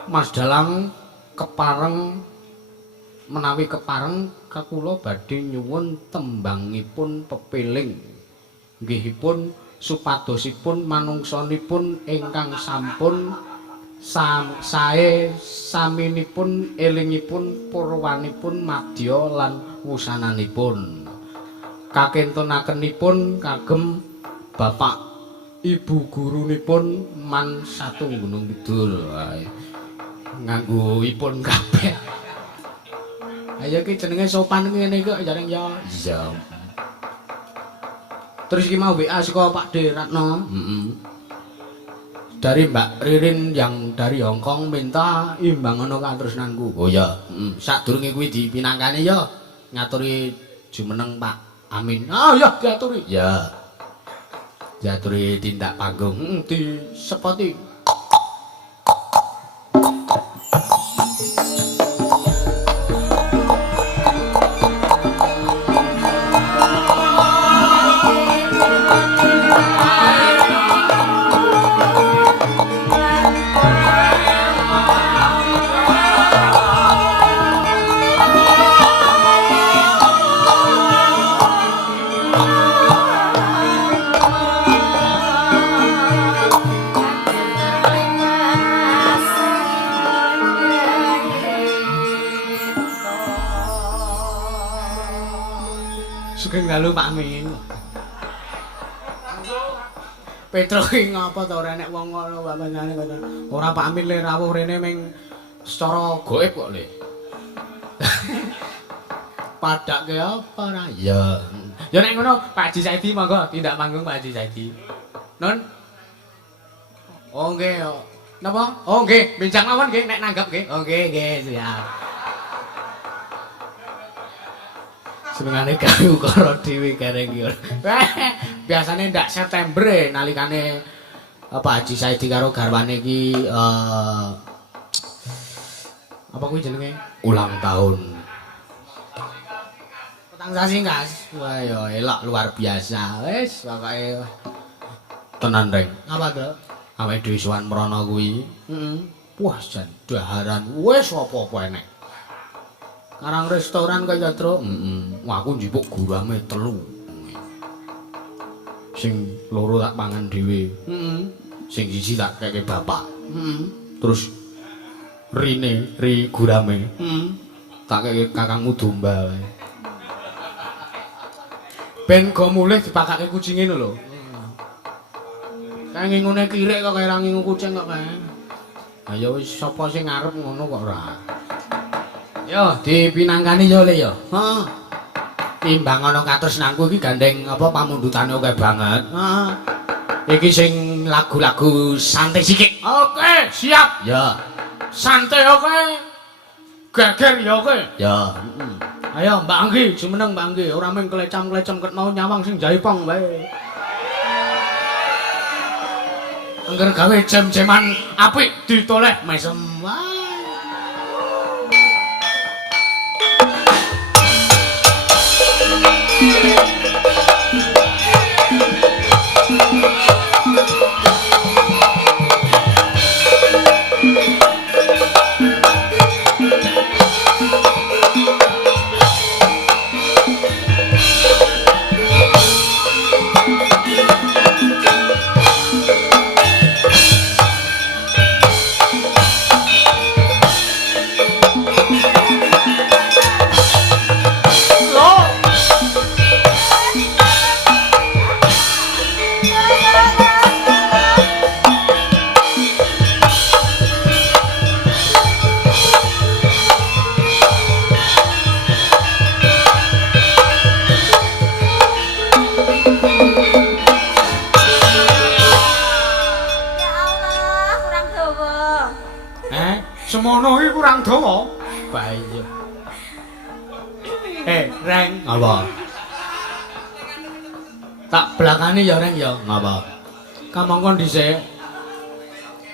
Mas Dalang kepareng menawi kepareng kakula badhe nyuwun tembangipun pepiling. Nggihipun supadosipun manungsanipun ingkang sampun sae saminipun elingipun purwanipun madya lan wusananipun kakentunakenipun kagem Bapak Ibu gurunipun man satu Gunung Kidul nganggo ipun kabeh. Ayo ki jenenge sopan ngene kok jareng ya. Iya. Terus iki mau WA saka Pak De Ratno. Dari Mbak Ririn yang dari Hongkong minta imbangono katresnanku. Oh ya, sadurunge kuwi dipinangkani ya ngaturi jumeneng Pak Amin. Ah ya diaturi. Ya. Diaturi tindak panggung disepoti. Sugeng dalu Pak Amin. Petro ki ngapa to ora nek wong ngono bapakane kok. Ora Pak Amin le rawuh rene ming secara gaib kok le. Padake apa ora? Ya. Ya nek ngono Pak Haji Saidi monggo tindak panggung Pak Haji Saidi. Nun. Oh nggih. Napa? Oh nggih, bincang mawon nggih nek nanggap nggih. Oh nggih, siap. Senengane kayu karo dhewe gareng iki. Biasane ndak September nalikane Pak Haji Saidi karo garwane iki apa kuwi jenenge? Ulang tahun. Petang sasi, Kas. Wah ya elok luar biasa. Wis pokoke tenan reng. Apa to? Awake dhewe sowan mrana kuwi. Wah jan daharan wis apa-apa enek. Karang restoran kaya Tru. Wah aku njupuk gurame 3. Sing loro tak pangan dhewe. Sing siji tak keke bapak. Terus ri gurame. Tak kei kakangmu domba wae. Ben go mulih dipakake kucinge lho. Kae ngingune kirik kok kaya ra ngingu kucing kok kae. Ha ya wis sapa sing ngarep ngono kok ora. Yo dipinangkani yo le yo. Heeh. Timbang ana katresnanku iki gandeng apa pamundutane akeh banget. Heeh. Iki sing lagu-lagu santai sikik. Oke, siap. Ya. Santai oke. Geger ya oke. Ya. Ayo Mbak Anggi, jumeneng Mbak Anggi, ora mung klecam-klecam ket mau nyawang sing jaipong wae. Angger gawe jam-jaman apik ditoleh mesem wae. Semono iki kurang dawa. Bayo. Reng, Apa? tak belakani ya Reng ya. Ngapa? Kamangkon dhisik.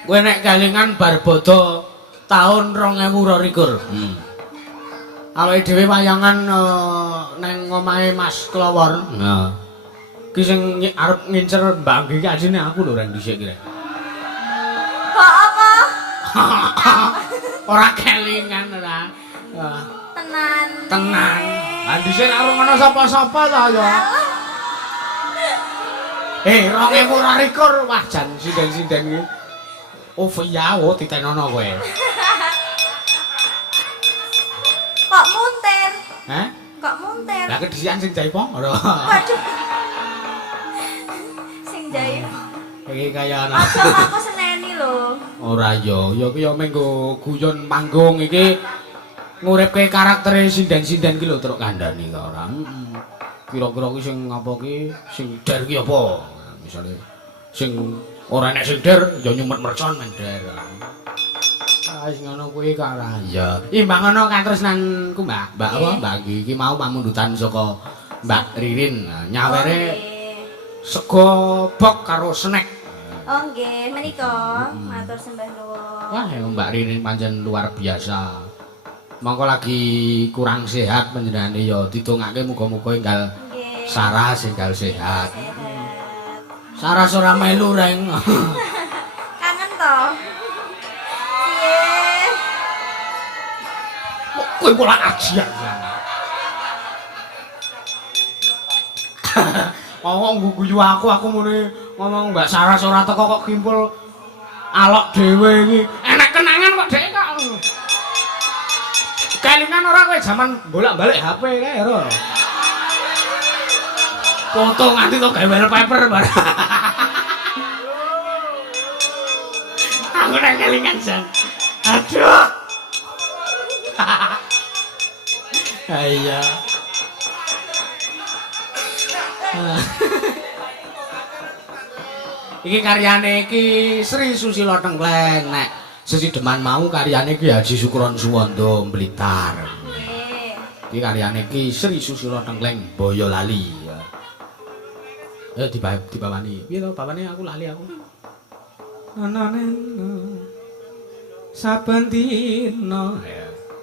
Kowe nek kelingan bar bodho taun 2022. Awake dhewe wayangan neng omahe Mas Klowor. Nah. Ki sing arep ngincer Mbak Anggi ki asline aku lho Reng dhisik ki Reng. Kok apa? Ora kelingan ora. Tenan. Tenan. Lah dhisik ora ngono sapa-sapa ta ya. 2022 wah jan sinden-sinden iki. Oh iya, oh ditenono kowe. Kok muntir? Hah? Kok muntir? Lah kedisian sing jaipong ora. Waduh. Sing jaip. Iki kaya ana. Aja aku seneni lho. Ora ya, Ya ki ya menggo guyon manggung iki nguripke karaktere sinden-sinden ki lho truk kandhani kok ora. Kira-kira ki sing apa ki sing der ki apa? Nah, misale sing ora nek sing der ya nyumet mercon men der. Ah sing ngono kuwi kok ora. ya. Imbang ana katresnanku Mbak. Mbak apa? Nggih. Mbak iki iki mau pamundutan saka Mbak Ririn. Nah, nyawere Oh, nggih. sego bok karo snack. Oh nggih, menika matur sembah nuwun. Wah, ya Mbak Ririn pancen luar biasa. Mongko lagi kurang sehat panjenengane ya didongake muga-muga enggal Nggih. Sarah enggal sehat. Sehat. Sarah ora melu Reng. Kangen to? Piye? Kowe pola ajian. Ngomong guyu aku muni ngomong Mbak Sarah ora teko kok kimpul alok dhewe iki. Enak kenangan kok dhek kok. Kelingan ora kowe jaman bolak-balik HP kae ora. Foto nganti to gawe wallpaper barang. Aku nek kelingan jan. Aduh. Iya. Iki karyane iki Sri Susilo Tengkleng nek sesideman mau karyane iki Haji Sukron Suwondo Blitar. Nggih. Iki karyane iki Sri Susilo Tengkleng Boyolali. Dibawani. Piye to bapane aku lali aku. Nananeno. Saben dina.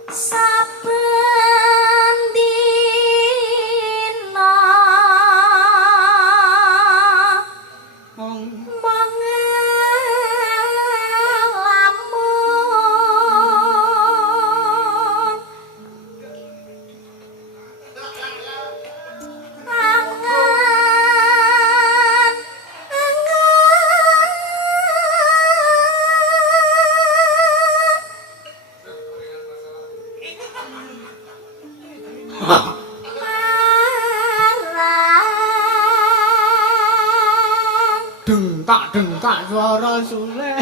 Saben dina Wong mangelamun angen Dengtak swara sule.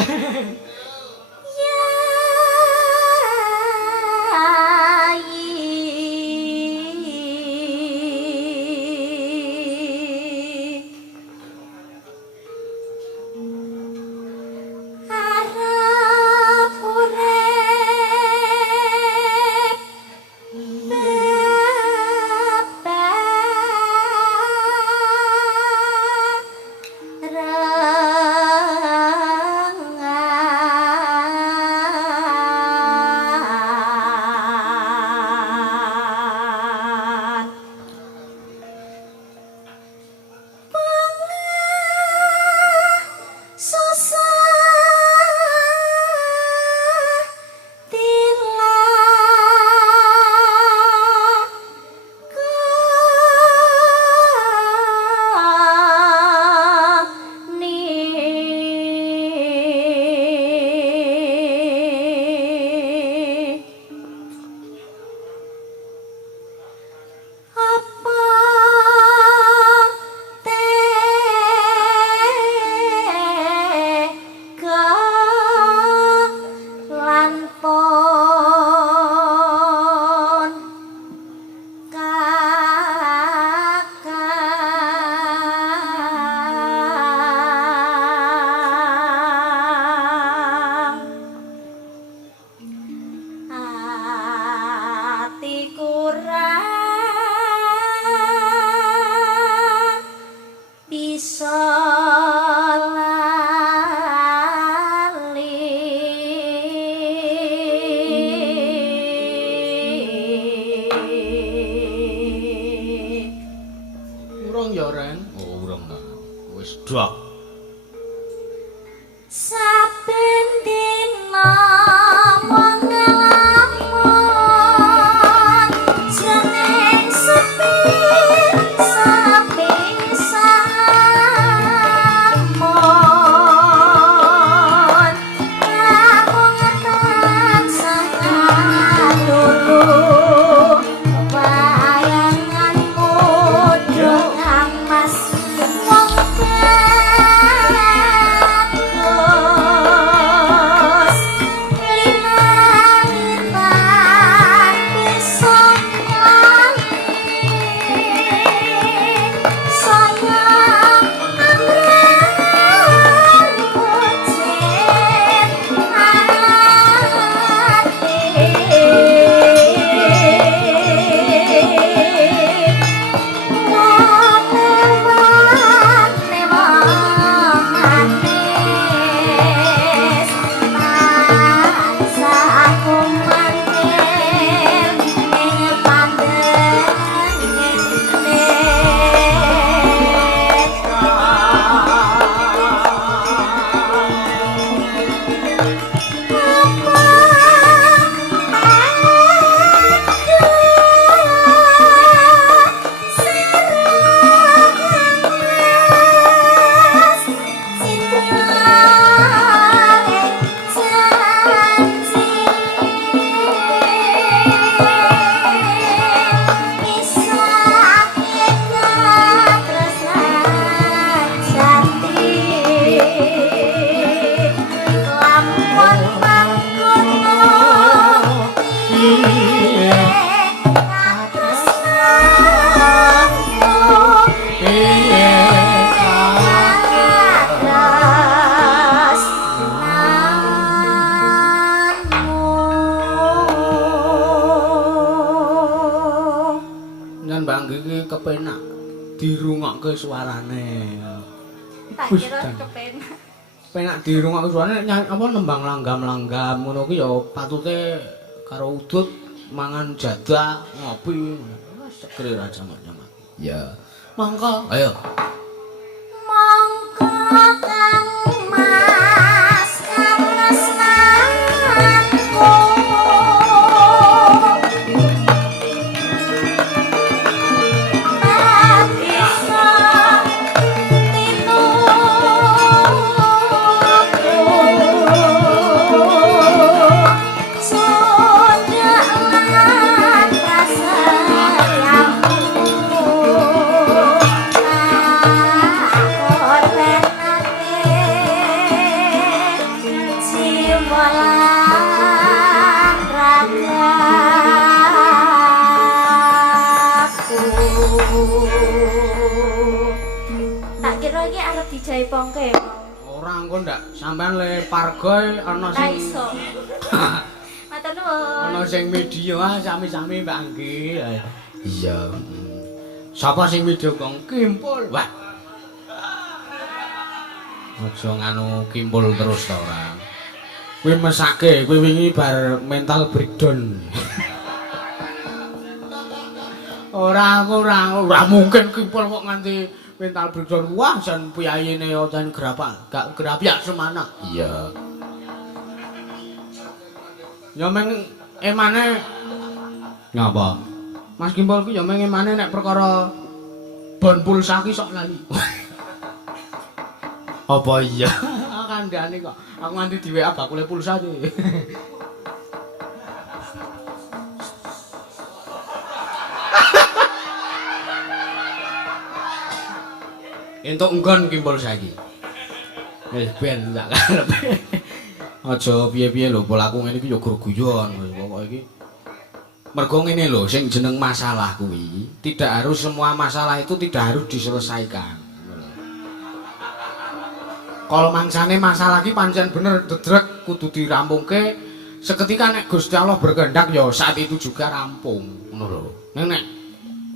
kepenak dirungokke suarane. Tak kira kepenak. Penak dirungokke suarane apa nembang langgam-langgam ngono kuwi ya patute karo udut mangan jadah ngopi. Segere ra jamak-jamak. Ya. Mangka. Ayo. Mangka kang mas katresnanku. Soja lan rasa keipong. Ora engko ndak sampean le pargoy ana Ra sing iso. Matur nuwun. ana sing media sami-sami Mbak Anggi. Iya. Sapa sing media kong kimpul? Wah. Aja nganu kimpul terus ta ora. Kuwi mesake, kuwi wingi bar mental breakdown. Ora mungkin kimpul kok nganti mental breakdown. Wah, jan piyayine jan gak grapiak semana. Iya. Ya meng emane Ngapa? Mas Kimpul ku ya meng emane nek perkara bon pulsa ki sok lali. Apa iya? Kandhane kok aku nganti di WA bakule pulsa iki. Entuk nggon Kimpul saiki. Wis ben tak karepe. Aja piye-piye lho, polaku ngene iki ya gur-guyon pokoke iki. Mergo ngene lho, sing jeneng masalah kuwi, tidak harus semua masalah itu tidak harus diselesaikan. Kalau mangsane masalah ki pancen bener dedrek kudu dirampungke seketika nek Gusti Allah berkehendak ya saat itu juga rampung ngono lho. Nek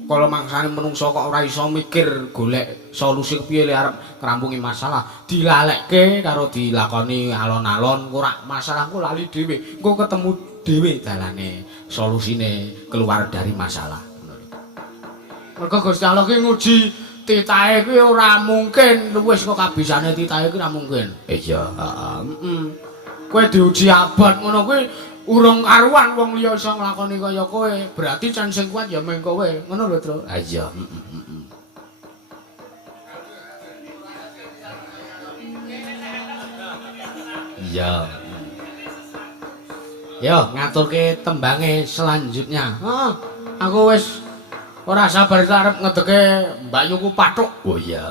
kalau mangsane menungso kok ora iso mikir golek solusi kepiye le arep ngrampungi masalah, dilalekke karo dilakoni alon-alon ora masalahku lali dhewe. Engko ketemu dhewe dalane solusine keluar dari masalah. Mergo Gusti Allah ki nguji titahe kuwi ora mungkin luwes kok kabisane titahe kuwi ora mungkin. Iya, Heeh. Kowe diuji abot ngono kuwi urung karuan wong liya iso nglakoni kaya kowe. Berarti can sing kuat ya mung kowe. Ngono lho, Tru. iya. Iya. Yo, ngaturke tembange selanjutnya. Heeh. Aku wis ora sabar arep ngedeke Mbak Yuku pathuk. Oh iya.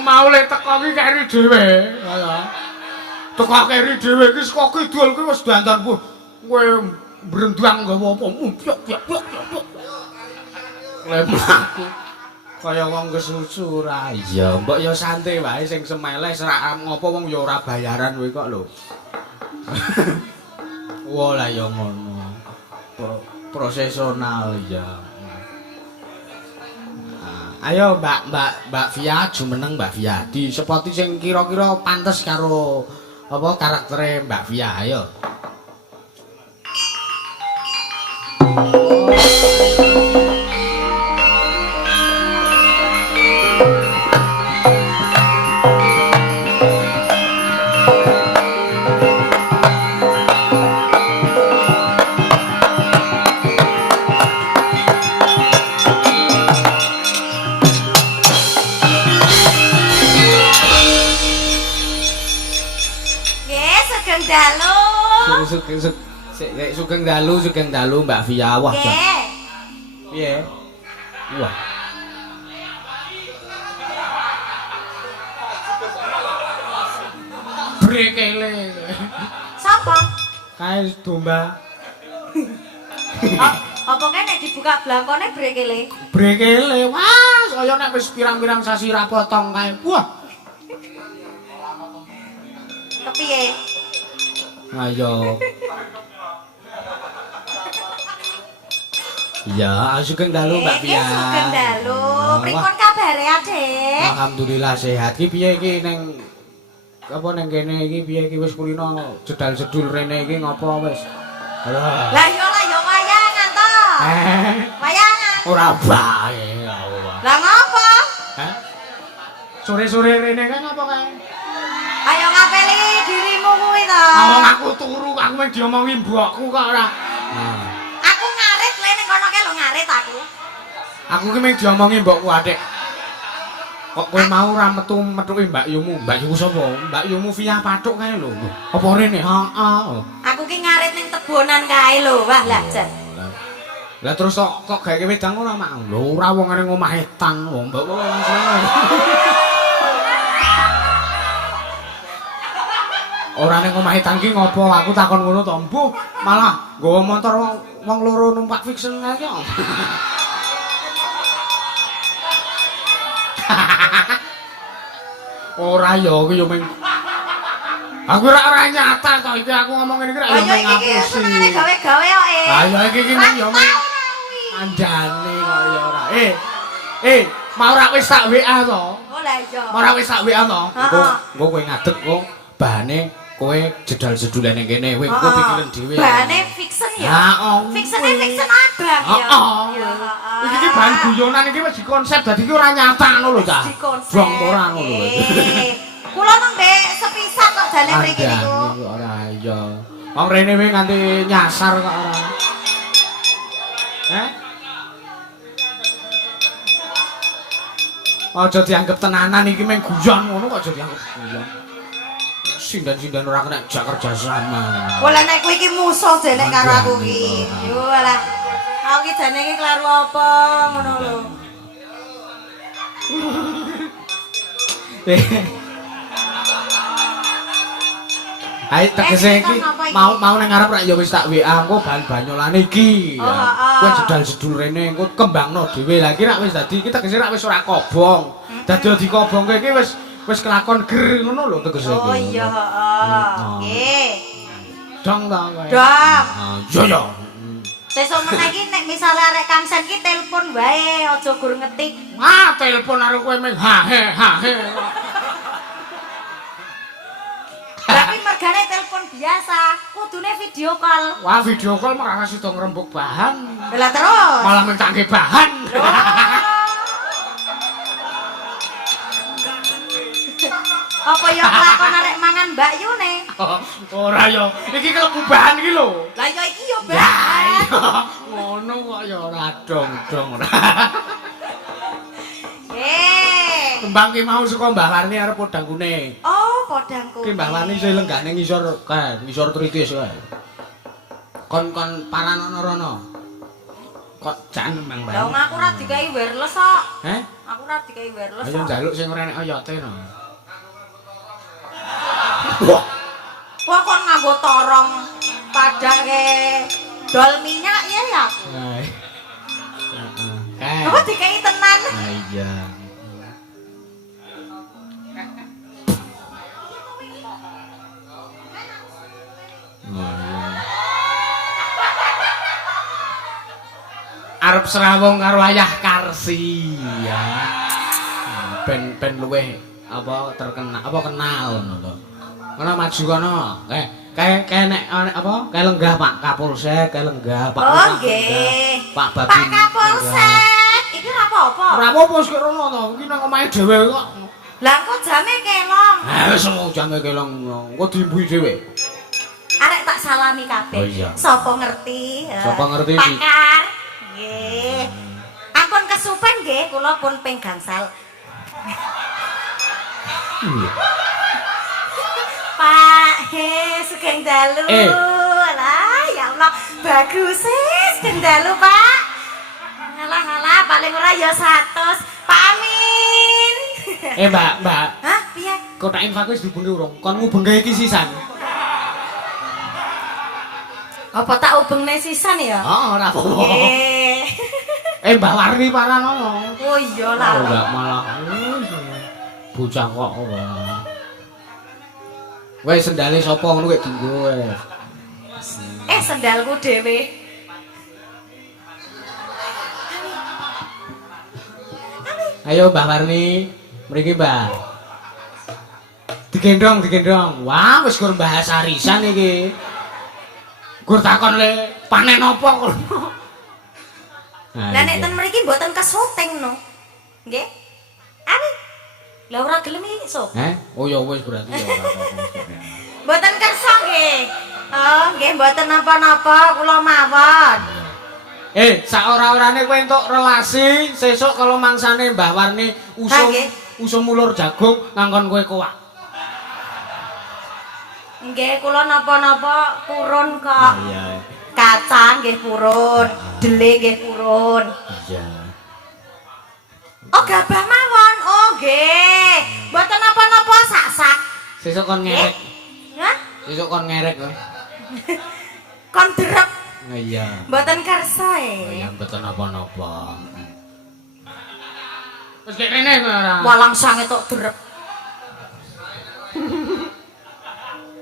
Mau le teko ki keri dhewe. Teko keri dhewe ki saka kidul ki wis dandan kowe brendang nggawa apa? Piok. Lemahku. Kaya wong kesusu ra. Iya, Mbok ya santai wae sing semeleh serak ngopo wong ya ora bayaran kowe kok lho. Wah lah ya ngono. Profesional ya. Ayo Mbak Via jumeneng Mbak Via. Disepoti sing kira-kira pantes karo apa karaktere Mbak Via ayo. Sugeng dalu Mbak Via. Wah. Piye? Wah. Brekele. Sapa? Kae domba. Apa kae nek dibuka blangkone brekele? Brekele. Wah, kaya nek wis pirang-pirang sasi ra potong kae. Wah. Kepiye? Ayo. Ya, sugeng dalu Mbak Pia. Sugeng dalu. Pripun kabare, Adik? Alhamdulillah sehat. Ki piye iki ning apa ning kene iki piye iki wis kulino jedal-jedul rene iki ngopo wis? Lah yo wayangan to. Wayangan. Ora bae Allah. Lah ngopo? Hah? Sore-sore rene kan apa kae? Ayo ngapeli dirimu kuwi to. Wong aku turu, aku mung diomongi mbokku kok ora. Aku ngarit le ning kono ke lho ngarit aku. Aku ki mung diomongi mbokku Adik. Kok kowe mau ora metu-metuki Mbak Yumu? Mbak Yumu sapa? Mbak Yumu Via Pathuk kae lho. Apa rene? Heeh. Aku ki ngarit ning tebonan kae lho. Wah, lah jan. Lah terus kok gawe wedang ora mau. Lho ora wong areng omahe tan wong mbok kowe langsung. Ora ning omahe tangki ngopo aku takon ngono to, Mbuh, malah nggawa motor wong loro numpak fiction ae kok. Ora ya aku ya meng aku ora nyata to iki aku ngomong ngene iki ora ya meng ngapusi. Senengane gawe-gawe kok Ayo iki meng ya meng andane kok ya ora. Mau ora wis tak WA to? Oh lah iya. Mau ora wis tak WA to? Heeh. Engko kowe ngadeg kok bahane kowe jedal-jedulan ning kene kowe pikirin dhewe. Bahane fiction ya. Heeh. Fiction abang ya. Heeh. Iki ki bahan guyonan iki wis dikonsep dadi ki ora nyata ngono lho ta. Jong ora ngono lho. Kula nembe sepisat kok jane mriki niku. Ora iya. Wong rene wae nganti nyasar kok ora. Aja dianggep tenanan iki meng guyon ngono kok aja dianggep guyon. Sindan-sindan ora kena jak kerja sama. Wala nek kowe iki musuh jane karo aku iki. Yo alah. Aku iki jane iki kelaru apa ngono lho. Ayo tegese iki mau ning ngarep rek ya wis tak WA engko bahan banyolane iki. Kowe jedal-jedul rene engko kembangno dhewe. Lah iki rak wis dadi iki tegese rak wis ora kobong. Dadi dikobongke iki wis kelakon ger ngono lho tegese iki. Oh iya, heeh. Nggih. Dong ta kowe. Dong. Yo yo. Sesuk meneh iki nek misale arek Kangsen ki telepon wae, aja gur ngetik. Telepon karo kowe meng hahe. Tapi mergane telepon biasa, kudune video call. Wah, video call malah sida ngrembug bahan. Lah terus. Malah mentangke bahan. Apa ya kelakon arek mangan Mbak Yune? Ora ya, iki kelebu bahan iki lho. Lah ya iki ya bahan. Ngono kok ya ora dong-dong ora. Kembang ki mau saka Mbah Warni arep podang kuning. Oh, podang kuning. Ki Mbah Warni sing lenggane ngisor ngisor tritis kae. Kon paranono rono. Kok jan Mang Mbah. Lah wong aku ora dikai wireless kok. Heh? Aku ora dikai wireless. Ayo njaluk sing ora enek oyote no. Wah kon nganggo torong padake dol minyak ya ya. Heeh. Heeh. Apa dikai tenan? Iya. Arep serawung karo Ayah Karsi ya. Ben luweh apa terkenal apa kenal ngono lho. Ngono maju kono. Kayak nek apa? Kayak lenggah Pak Kapolsek, kayak lenggah Pak. Oh nggih. Pak Babin. Pak Kapolsek. Iki ora apa-apa. Ora apa-apa sik rono to. Iki nang omahe dhewe kok. Lah kok jame kelong. Wis jame kelong. Engko diimbui dhewe. Arek tak salami kabeh. Oh iya. Sapa ngerti? Sapa ngerti? Pakar. Nggih. Ampun kesupen nggih, kula pun ping gangsal. Pak, sugeng dalu. Alah, ya Allah, bagus sugeng dalu, Pak. Alah, paling ora ya 100. Pak Amin. Mbak. Hah, piye? Kotak infak wis dihubungi urung? Kon ngubengke iki sisan. Apa tak ubengne sisan ya? Ora apa-apa. Nggih. Mbak Warni paranono. Oh iya lah. Enggak malah. Bocah kok ora. Wes sendale sapa ngono kek dienggo wes. Sendalku dhewe. Ayo Mbah Warni, mriki Mbah. Digendong. Wah, wis gur bahasa arisan iki. Gur takon le panen apa kok. Lah nek ten mriki mboten kesuting no. Nggih. Ari. Lah ora gelem iki, Sob. Oh ya wis berarti ya ora apa-apa. Mboten kersa nggih. Oh, nggih mboten napa-napa, kula mawon. Sak ora-orane kowe entuk relasi sesuk kalau mangsane Mbah Warni usum mulur jagung ngangkon kowe kowak. Nggih, kula napa-napa purun kok. Iya. Kacang nggih purun, dhelé nggih purun. Iya. Oh, gabah mawon. Oh, nggih. Mboten napa-napa sak-sak. Sesuk kon ngewek. Hah? Esuk kon ngerek kowe. Kon drep Iya. mboten kersa Ya mboten apa-apa. Wis gek rene kowe ora. Walang sange tok drep.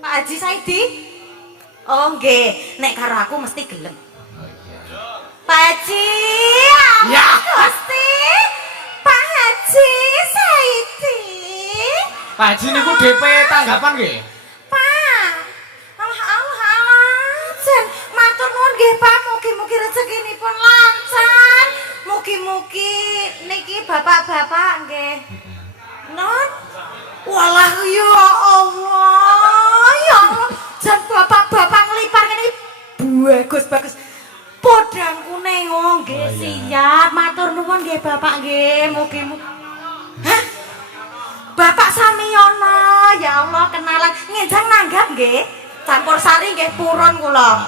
Pak Haji Saidi. Oh nggih, nek karo aku mesti gelem. Pak Haji. Ya. Gusti. Pak Haji Saidi. Pak Haji niku DP tanggapan nggih. Pak. Alah. Jen matur nuwun nggih Pak, mugi-mugi rezekinipun lancar. Mugi-mugi niki bapak-bapak nggih. Non. Walah ya Allah. Ya Allah. Jan bapak-bapak nglipar ngene bagus. Podang kuning oh nggih siap. Matur nuwun nggih Bapak nggih. Mugi-mugi. Hah? Bapak Samiono, ya Allah kenalan ngenjang nanggap nggih. Campur sari nggih purun kula.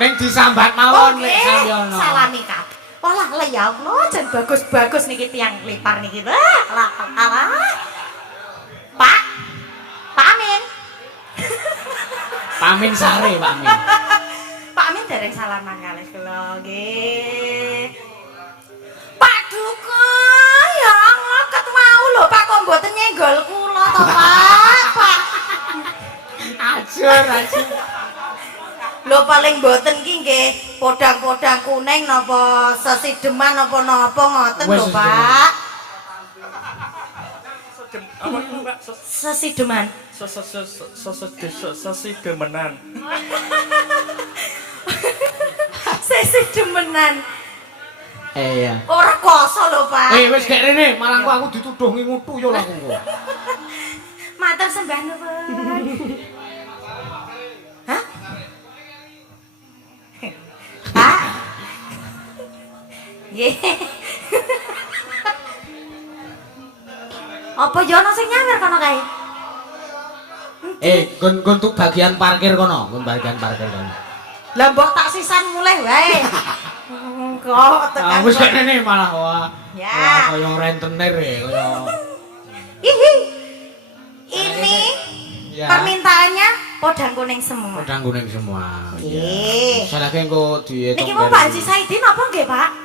Ning disambat mawon nek Samyono. Salami kabeh. Olah le ya Allah, jan bagus niki tiyang lipar niki. Lah. Pak. Pak Amin. Pamin sare, Pak Min. Pak Amin dereng salaman kalih kula nggih. Pak Duka, ya Allah ket wau lho Pak kok mboten nyenggol kula to Pak. Ajur. Lho paling mboten ki nggih podang-podang kuning napa sesideman napa-napa ngoten lho Wes, Pak. Apa itu Mbak? Sesideman. Sesidemenan. Sesidemenan. Iya. Ora koso lho Pak. Wis gek rene, malah aku dituduh ngutu yo aku kok. Matur sembah nuwun. Hah? Pak. Nggih. Apa yo ono sing nyawer kono kae? Gon tuh bagian parkir kono, bagian parkir kono. Lah mbok tak sisan mulai wae. Kok tekan. Wis gek rene malah wah. Ya. Kaya rentenir kaya. Hihi. Ini Ya. permintaannya podang kuning semua. Podang kuning semua. Nggih. Salahke engko diitung. Niki mau Pak Haji Saidi napa nggih, Pak?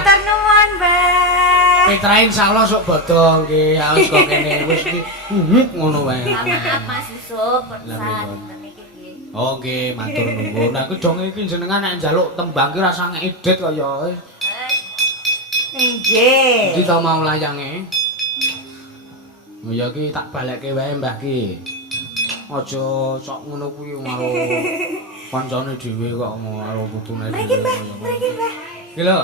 Matur nuwun, Mbah. Petra insyaallah sok bodho nggih. Wis kok kene wis iki ngono wae. Maaf Mas Yusuf, Lah, persan pripun? niki nggih. Oh nggih, matur nuwun. Aku dong iki jenengan nek njaluk tembang ki rasa ngedit kaya. Nggih. Iki to mau layange. Oh ya ki tak balekke wae Mbah ki. Aja sok ngono kuwi karo kancane dhewe kok karo putune dhewe. Mriki Mbah, mriki Mbah. Iki lho.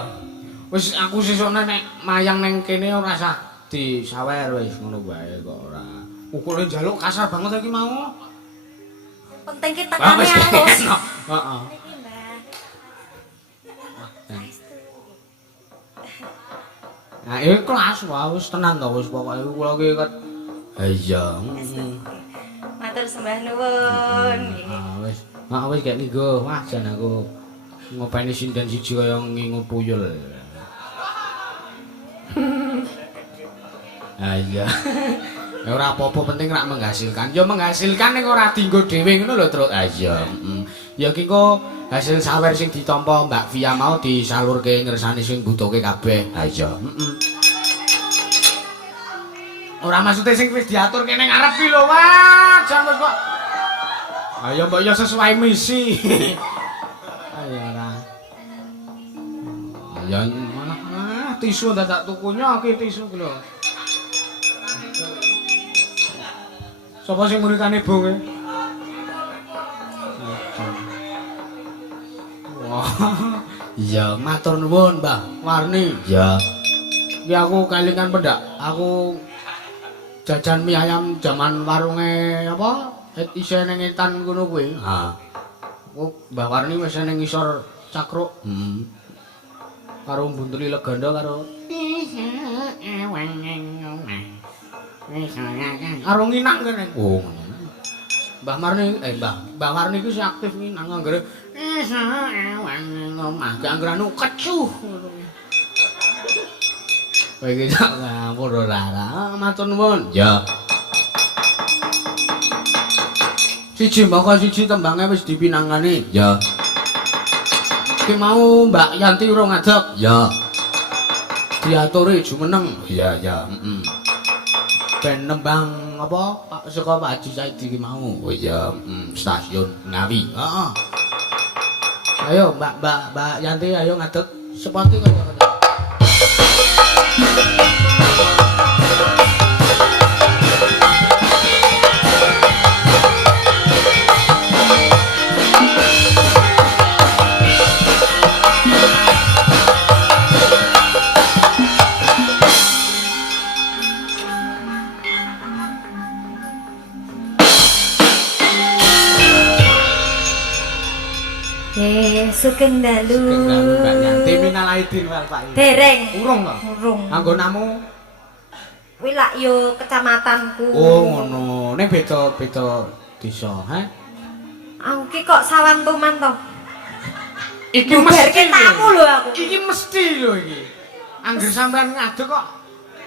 Wis aku sesuk nek mayang ning kene ora usah disawer wis ngono wae kok ora. Ukule njaluk kasar banget iki mau. Penting ki Ah, tekane wis halus. heeh. Niki Mbah. Nah, ikhlas wae wis tenan to wis pokoke kula ki ket. Iya. Matur sembah nuwun. Wis. Wis gek minggu. Wah, jan aku ngopeni sinden siji kaya ngingu tuyul. Iya. Ya ora apa-apa penting rak menghasilkan. Ya menghasilkan ning ora dienggo dhewe ngono lho, Truk. Iya, Ya ki kok hasil sawer sing ditampa Mbak Via mau disalurke ngersani sing butuhke kabeh. Ha iya, Ora maksude sing wis diaturke ning ngarep ki lho, Wah, jan wis kok. Ayo mbok ya sesuai misi. Ayo ora. Ya malah tisu dadak tukunya iki tisu ki lho. Sapa sing murikane bonge? Wah. Iya, matur nuwun, Mbah Warni. Ya. Iki aku kelingan pendak. Aku jajan mie ayam zaman warunge apa? Isih ning etan ngono kuwi. Ha. Oh, Mbah Warni wis ning ngisor cakruk. Karo Buntuli Leganda karo karo nginak kene. Oh, ngono. Mbah Warni Mbah Warni ku sing aktif nginang anggere gak anggere anu kecuh ngono. Kowe iki tak ngapura ora. Matur nuwun. Ya. Siji mongko siji tembange wis dipinangani. Ya. Ki mau Mbak Yanti urung ngadeg. Ya. Diaturi jumeneng. Iya, ya, Ben nembang apa? Pak saka Pak Haji Saidi ki mau. Oh iya, stasiun Ngawi. Heeh. Ayo Mbak Yanti ayo ngadeg seperti kaya Sugeng dalu. Mbak Yanti minal aidin wal Pak. Dereng. Urung to? Urung. Anggonamu? Kuwi lak yo kecamatanku. Oh ngono. Ning beda desa, ha? Aku ki kok sawantuman to. Iki Bubarke tamu lho aku. Iki mesti lho iki. Angger sampean ngadeg kok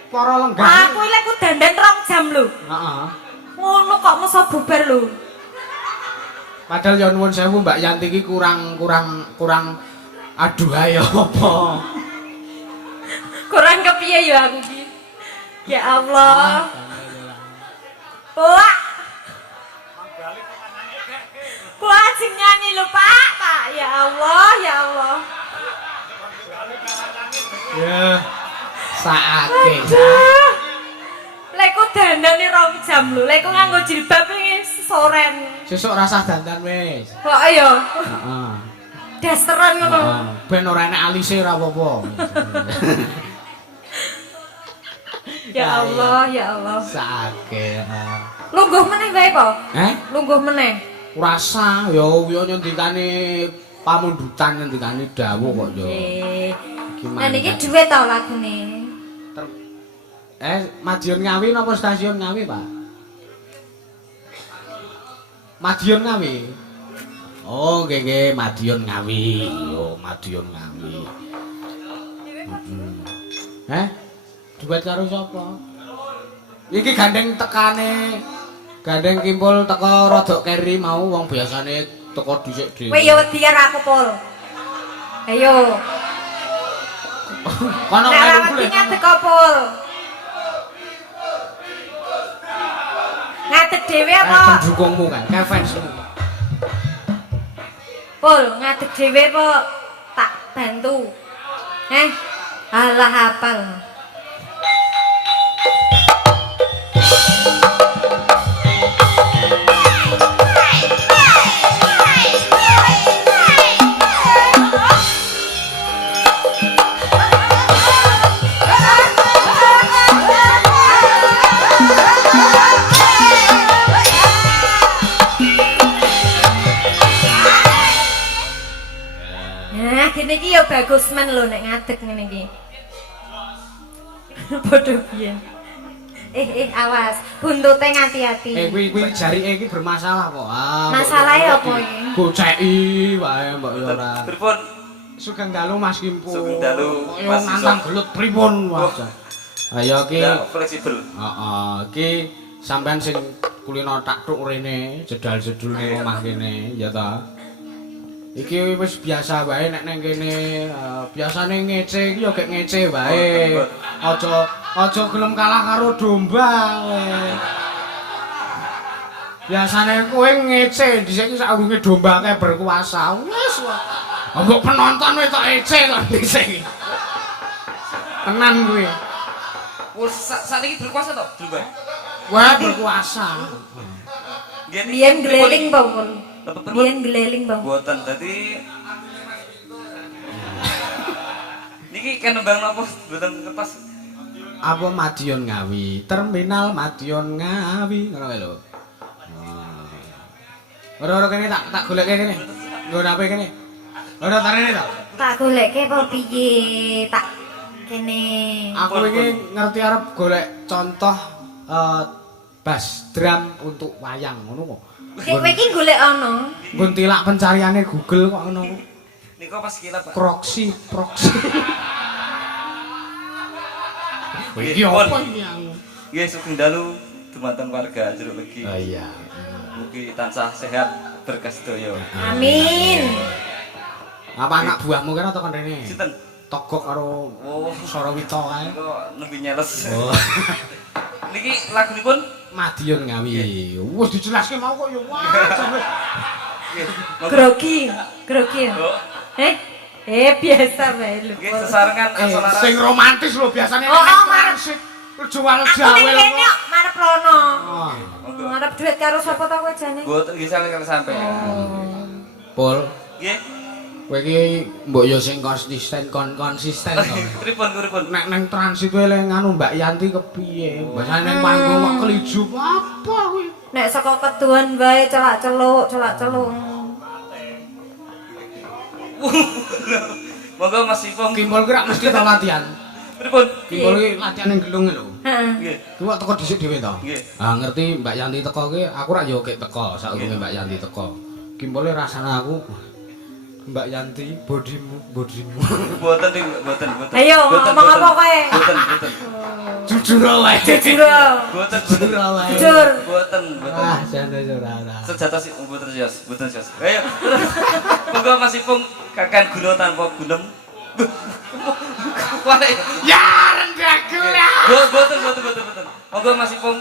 para lenggah. Aku lek ku dandan 2 jam lho. Heeh. Ngono kok mesti bubar lho. Padahal ya nuwun sewu Mbak Yanti iki kurang aduh ayo apa. Kurang kepiye ya aku ki. Ya Allah. Wah. Ku ajeng nyanyi lho Pak. Ya Allah, ya Allah. Ya. Saake. Lek ku dandane 2 jam lho. Lek ku nganggo jilbab iki soren. Sesuk rasah dandan wis. Kok ya? Heeh. Dasteran ngono. Ben ora enek alise ora apa-apa. Ya Allah, ya Allah. Saake. Lungguh meneh wae po? Lungguh meneh. Rasa ya yo nyendikane pamundutan nyendikane dawuh kok yo. Nggih. Lah niki dhuwit to lagune. Madiun Ngawi napa stasiun Ngawi, Pak? Madiun Ngawi. Oh, nggih Madiun Ngawi. Yo, Madiun Ngawi. Duet karo sapa? Iki gandeng tekane. Gandeng kimpul teko rodok keri mau wong biasane teko dhisik dhewe. Kowe ya wedi karo aku, Pul. Ayo. Kono Nek ora melu wedi kulit. ngadeg Pul. Ngadeg dhewe apa? Pendukungmu kan, kayak fansmu. Pul, ngadeg dhewe apa tak bantu? Alah hafal. Nah, gini iki ya bagus men lho nek ngadeg ngene iki. Padha biyen. Awas, buntute ngati-ati. Kuwi jarike iki bermasalah kok. Masalahe apa iki? Goceki wae mbok yo ora. Pripun? Sugeng dalu Mas Kimpu. Sugeng dalu, Yo Mas nantang Iso. gelut pripun Mas. Ayo iki. Ya, fleksibel. Heeh, iki sampean sing kulino tak tuk rene, jedal-jedul ning omah kene, ya ta. Iki wis biasa wae nek ning kene, biasane ngece iki ya gek ngece wae. Aja gelem kalah karo domba kowe. Biasane kowe ngece, dhisik iki saurunge domba kae berkuasa. Wis wae. Mbok penonton wis tok ece kok dhisik. Tenan kuwi. Wes sakniki berkuasa to, Dulur? Wah, berkuasa. Nggih. Biyen geleling bangun. Pripun? Biyen geleling bangun. Boten dadi niki kan nembang napa boten kepas. Apa Madiun Ngawi, terminal Madiun Ngawi ngono kae lho. Ora kene tak goleke kene. Nggo nape kene? Ora tarene ta. Tak goleke apa piye? Tak kene. Aku iki ngerti arep golek contoh bass drum untuk wayang ngono kok. Kowe iki golek ana. Nggon tilak pencariane Google kok ngono. Niku pas kilap, Pak. Proxy. Iki Nggih, apa pun. iki? Nggih, sugeng dalu dumateng warga Jeruk Legi. Oh iya. Mugi tansah sehat berkah sedaya. Amin. Apa anak buahmu kira tekan rene? Sinten? Togok karo Oh, Sarawita kae. kok nembe nyeles. Oh. Niki lagunipun Madiun Ngawi. Wis dijelaske mau kok ya wah. nggih. Grogi. Oh, Biasa wae lho. nggih sesarengan asal laras. Sing romantis lho biasane Oh, nek marep. transit jual Aku jawe ning lho. kene kok marep lono. Oh. Marep duit karo sapa ta kowe jane? Boten nggih sampe sampean. Pol, Nggih. kowe iki mbok yo sing konsisten konsisten to. Pripun? Nek nang transit wae le nganu Mbak Yanti kepiye? Biasane nang panggung kok kelijup apa kuwi? Nek saka keduan wae celak-celuk. Monggo Mas Ipong. Kimpol ki rak mesti tau latihan. Pripun? Kimpol ki latihan ning gelung lho. Heeh. Nggih. Kuwi kok teko dhisik dhewe to. Nggih. Ah ngerti Mbak Yanti teko ki aku rak yo kek teko saurunge Mbak Yanti teko. Kimpole rasane aku Mbak Yanti bodimu. Boten. Ayo, ngomong apa kowe? Boten. Jujur wae. Jujur. Boten. wae. Jujur. Boten. Ah, jane ora. Sejata sih boten sios. Ayo. Monggo Mas Ipong kakan guna tanpa gunem. Wah. Ya rendahku ya. Boten. Monggo Mas Ipong.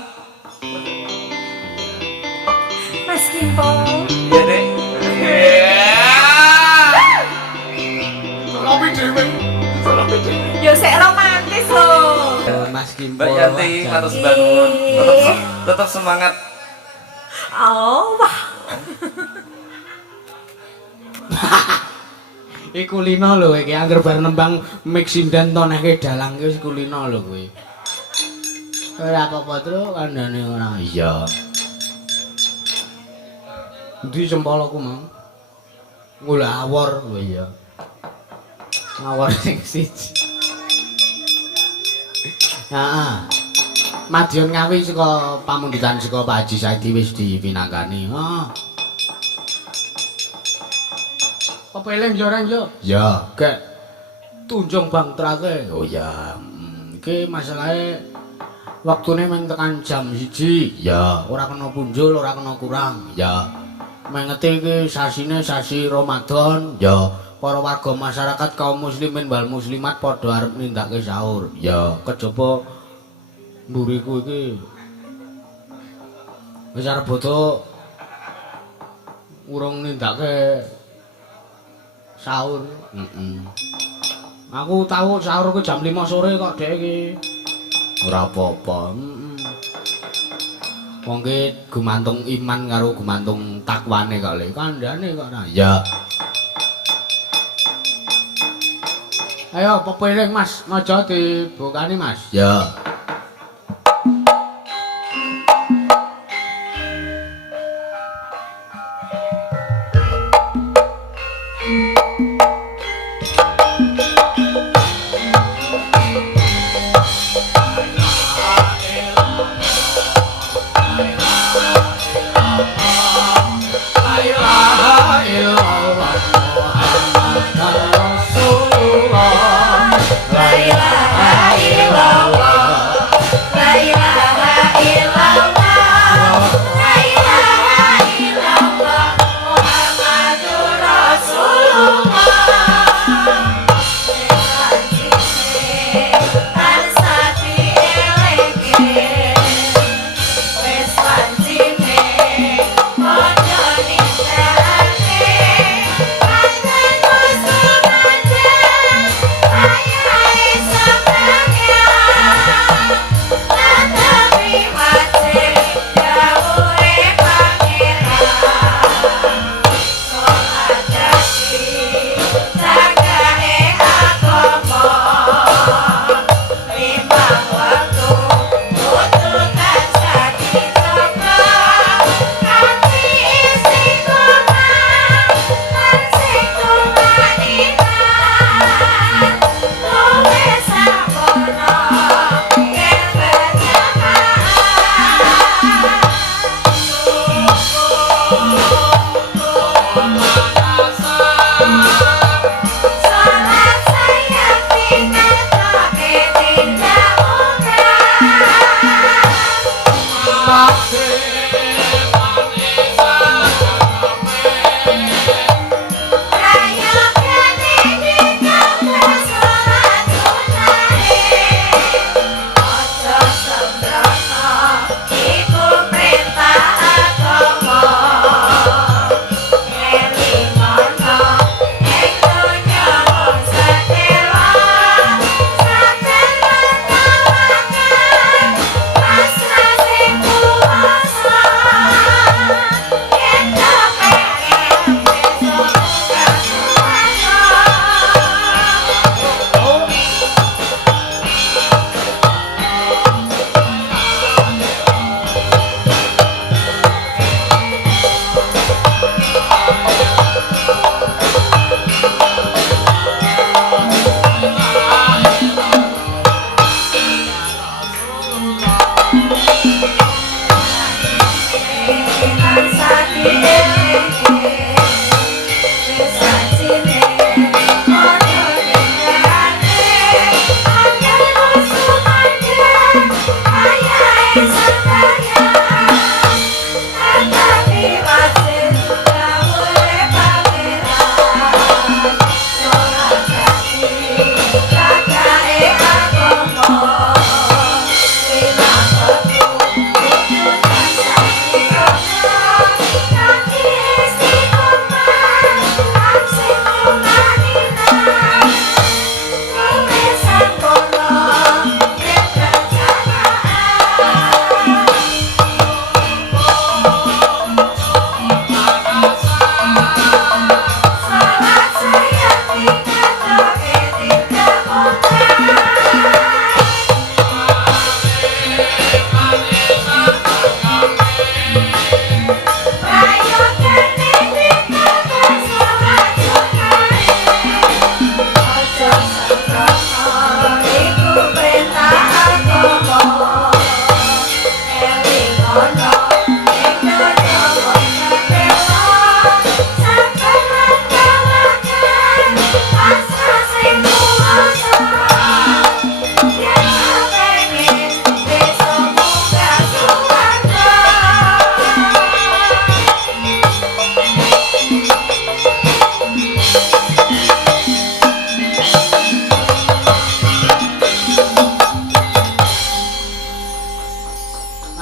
Mas Kimpo. Ya, Dek. Tolopi dhewe. Yo sik romantis lho. Mas Kimpo. Mbak Yanti harus bangun. Tetap semangat. Oh, wah. Iku kulino lho iki anggere bar nembang Mixinden to neke dalang ki wis kulino lho kuwi. Ora apa-apa tru kandhane ora. Iya. Ndi jempolku mau? Ngulawor lho iya. Ngawor sing siji. Heeh. Madiun Ngawi saka pamundutan saka Pak Haji Saidi wis dipinangkani. Heeh. Apa eling yo ora yo? Ya, kek tunjung Bang Trate. Oh ya. Iki masalahe waktune mung tekan jam 1. Ya, ora kena punjul, ora kena kurang. Ya. Mengeti iki sasine sasi Ramadan. Ya, para warga masyarakat kaum muslimin wal muslimat padha arep nindakake sahur. Ya, kejaba mburiku iki wis arep bodo urung nindakake sahur. Aku tahu sahur ku jam 5 sore kok dhek iki. Ora apa-apa. Wong ki gumantung iman karo gumantung takwane kok le kandhane kok ora. Ya. Ayo pepiring Mas, aja dibukani Mas. Ya. La ilaha illallah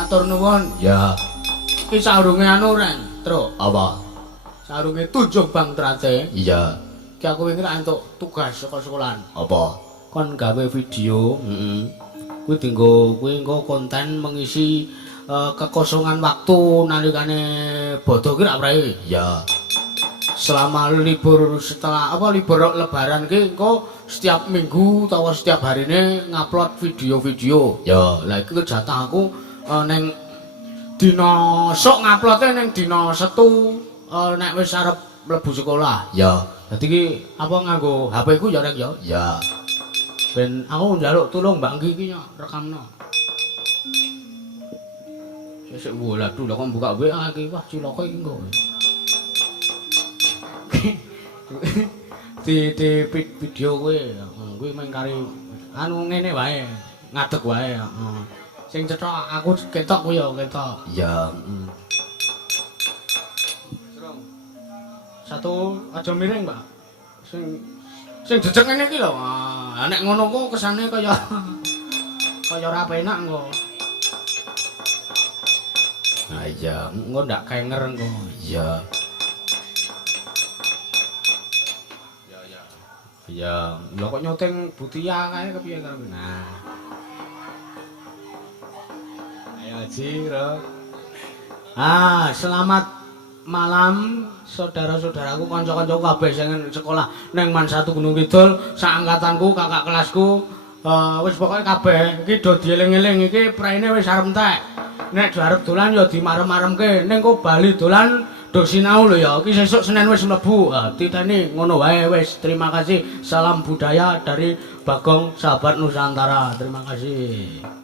matur nuwun. Ya, Iki saurunge anu Ren, Truk. apa? Saurunge tujuh Bang Trate. Iya. Ki aku wingi tak entuk tugas saka sekolahan. Apa? Kon gawe video, Heeh. kuwi engko konten mengisi kekosongan waktu nalikane bodho ki rak prae. Ya. Selama libur libur lebaran ki engko setiap minggu utawa setiap harine ngupload video-video. Ya. Lah iki jatah aku ning dina sok nguploade ning dina Setu nek wis arep mlebu sekolah. Ya. Dadi ki apa nganggo HP ku ya rek ya. Ya. Ben aku njaluk tulung Mbak Nggi iki ya rekamno. Sesuk bola tuh kok buka WA iki wah cilaka iki engko. di video kowe kuwi mung kari anu ngene wae ngadeg wae heeh. Sing cethok aku ketok kuwi ya ketok. Ya. Satu aja miring, Mbak. Sing jejeg ngene iki lho. Ah, nek ngono ku kesane kaya ora penak engko. Nah, iya. Engko ndak kenger engko. Iya. Ya, lho kok nyuting Butia kae kepiye karo. Nah. Ayo Jiro. Selamat malam saudara-saudaraku, kanca-kancaku kabeh sing sekolah ning Man 1 Gunung Kidul, saangkatanku, kakak kelasku, wis pokoke kabeh iki do dieling-eling iki praine wis arep entek. Nek do arep dolan ya dimarem-maremke, ning kok bali dolan do sinau lho ya. Iki sesuk Senin wis mlebu. Titeni ngono wae wis. Terima kasih. Salam budaya dari Bagong Sahabat Nusantara. Terima kasih.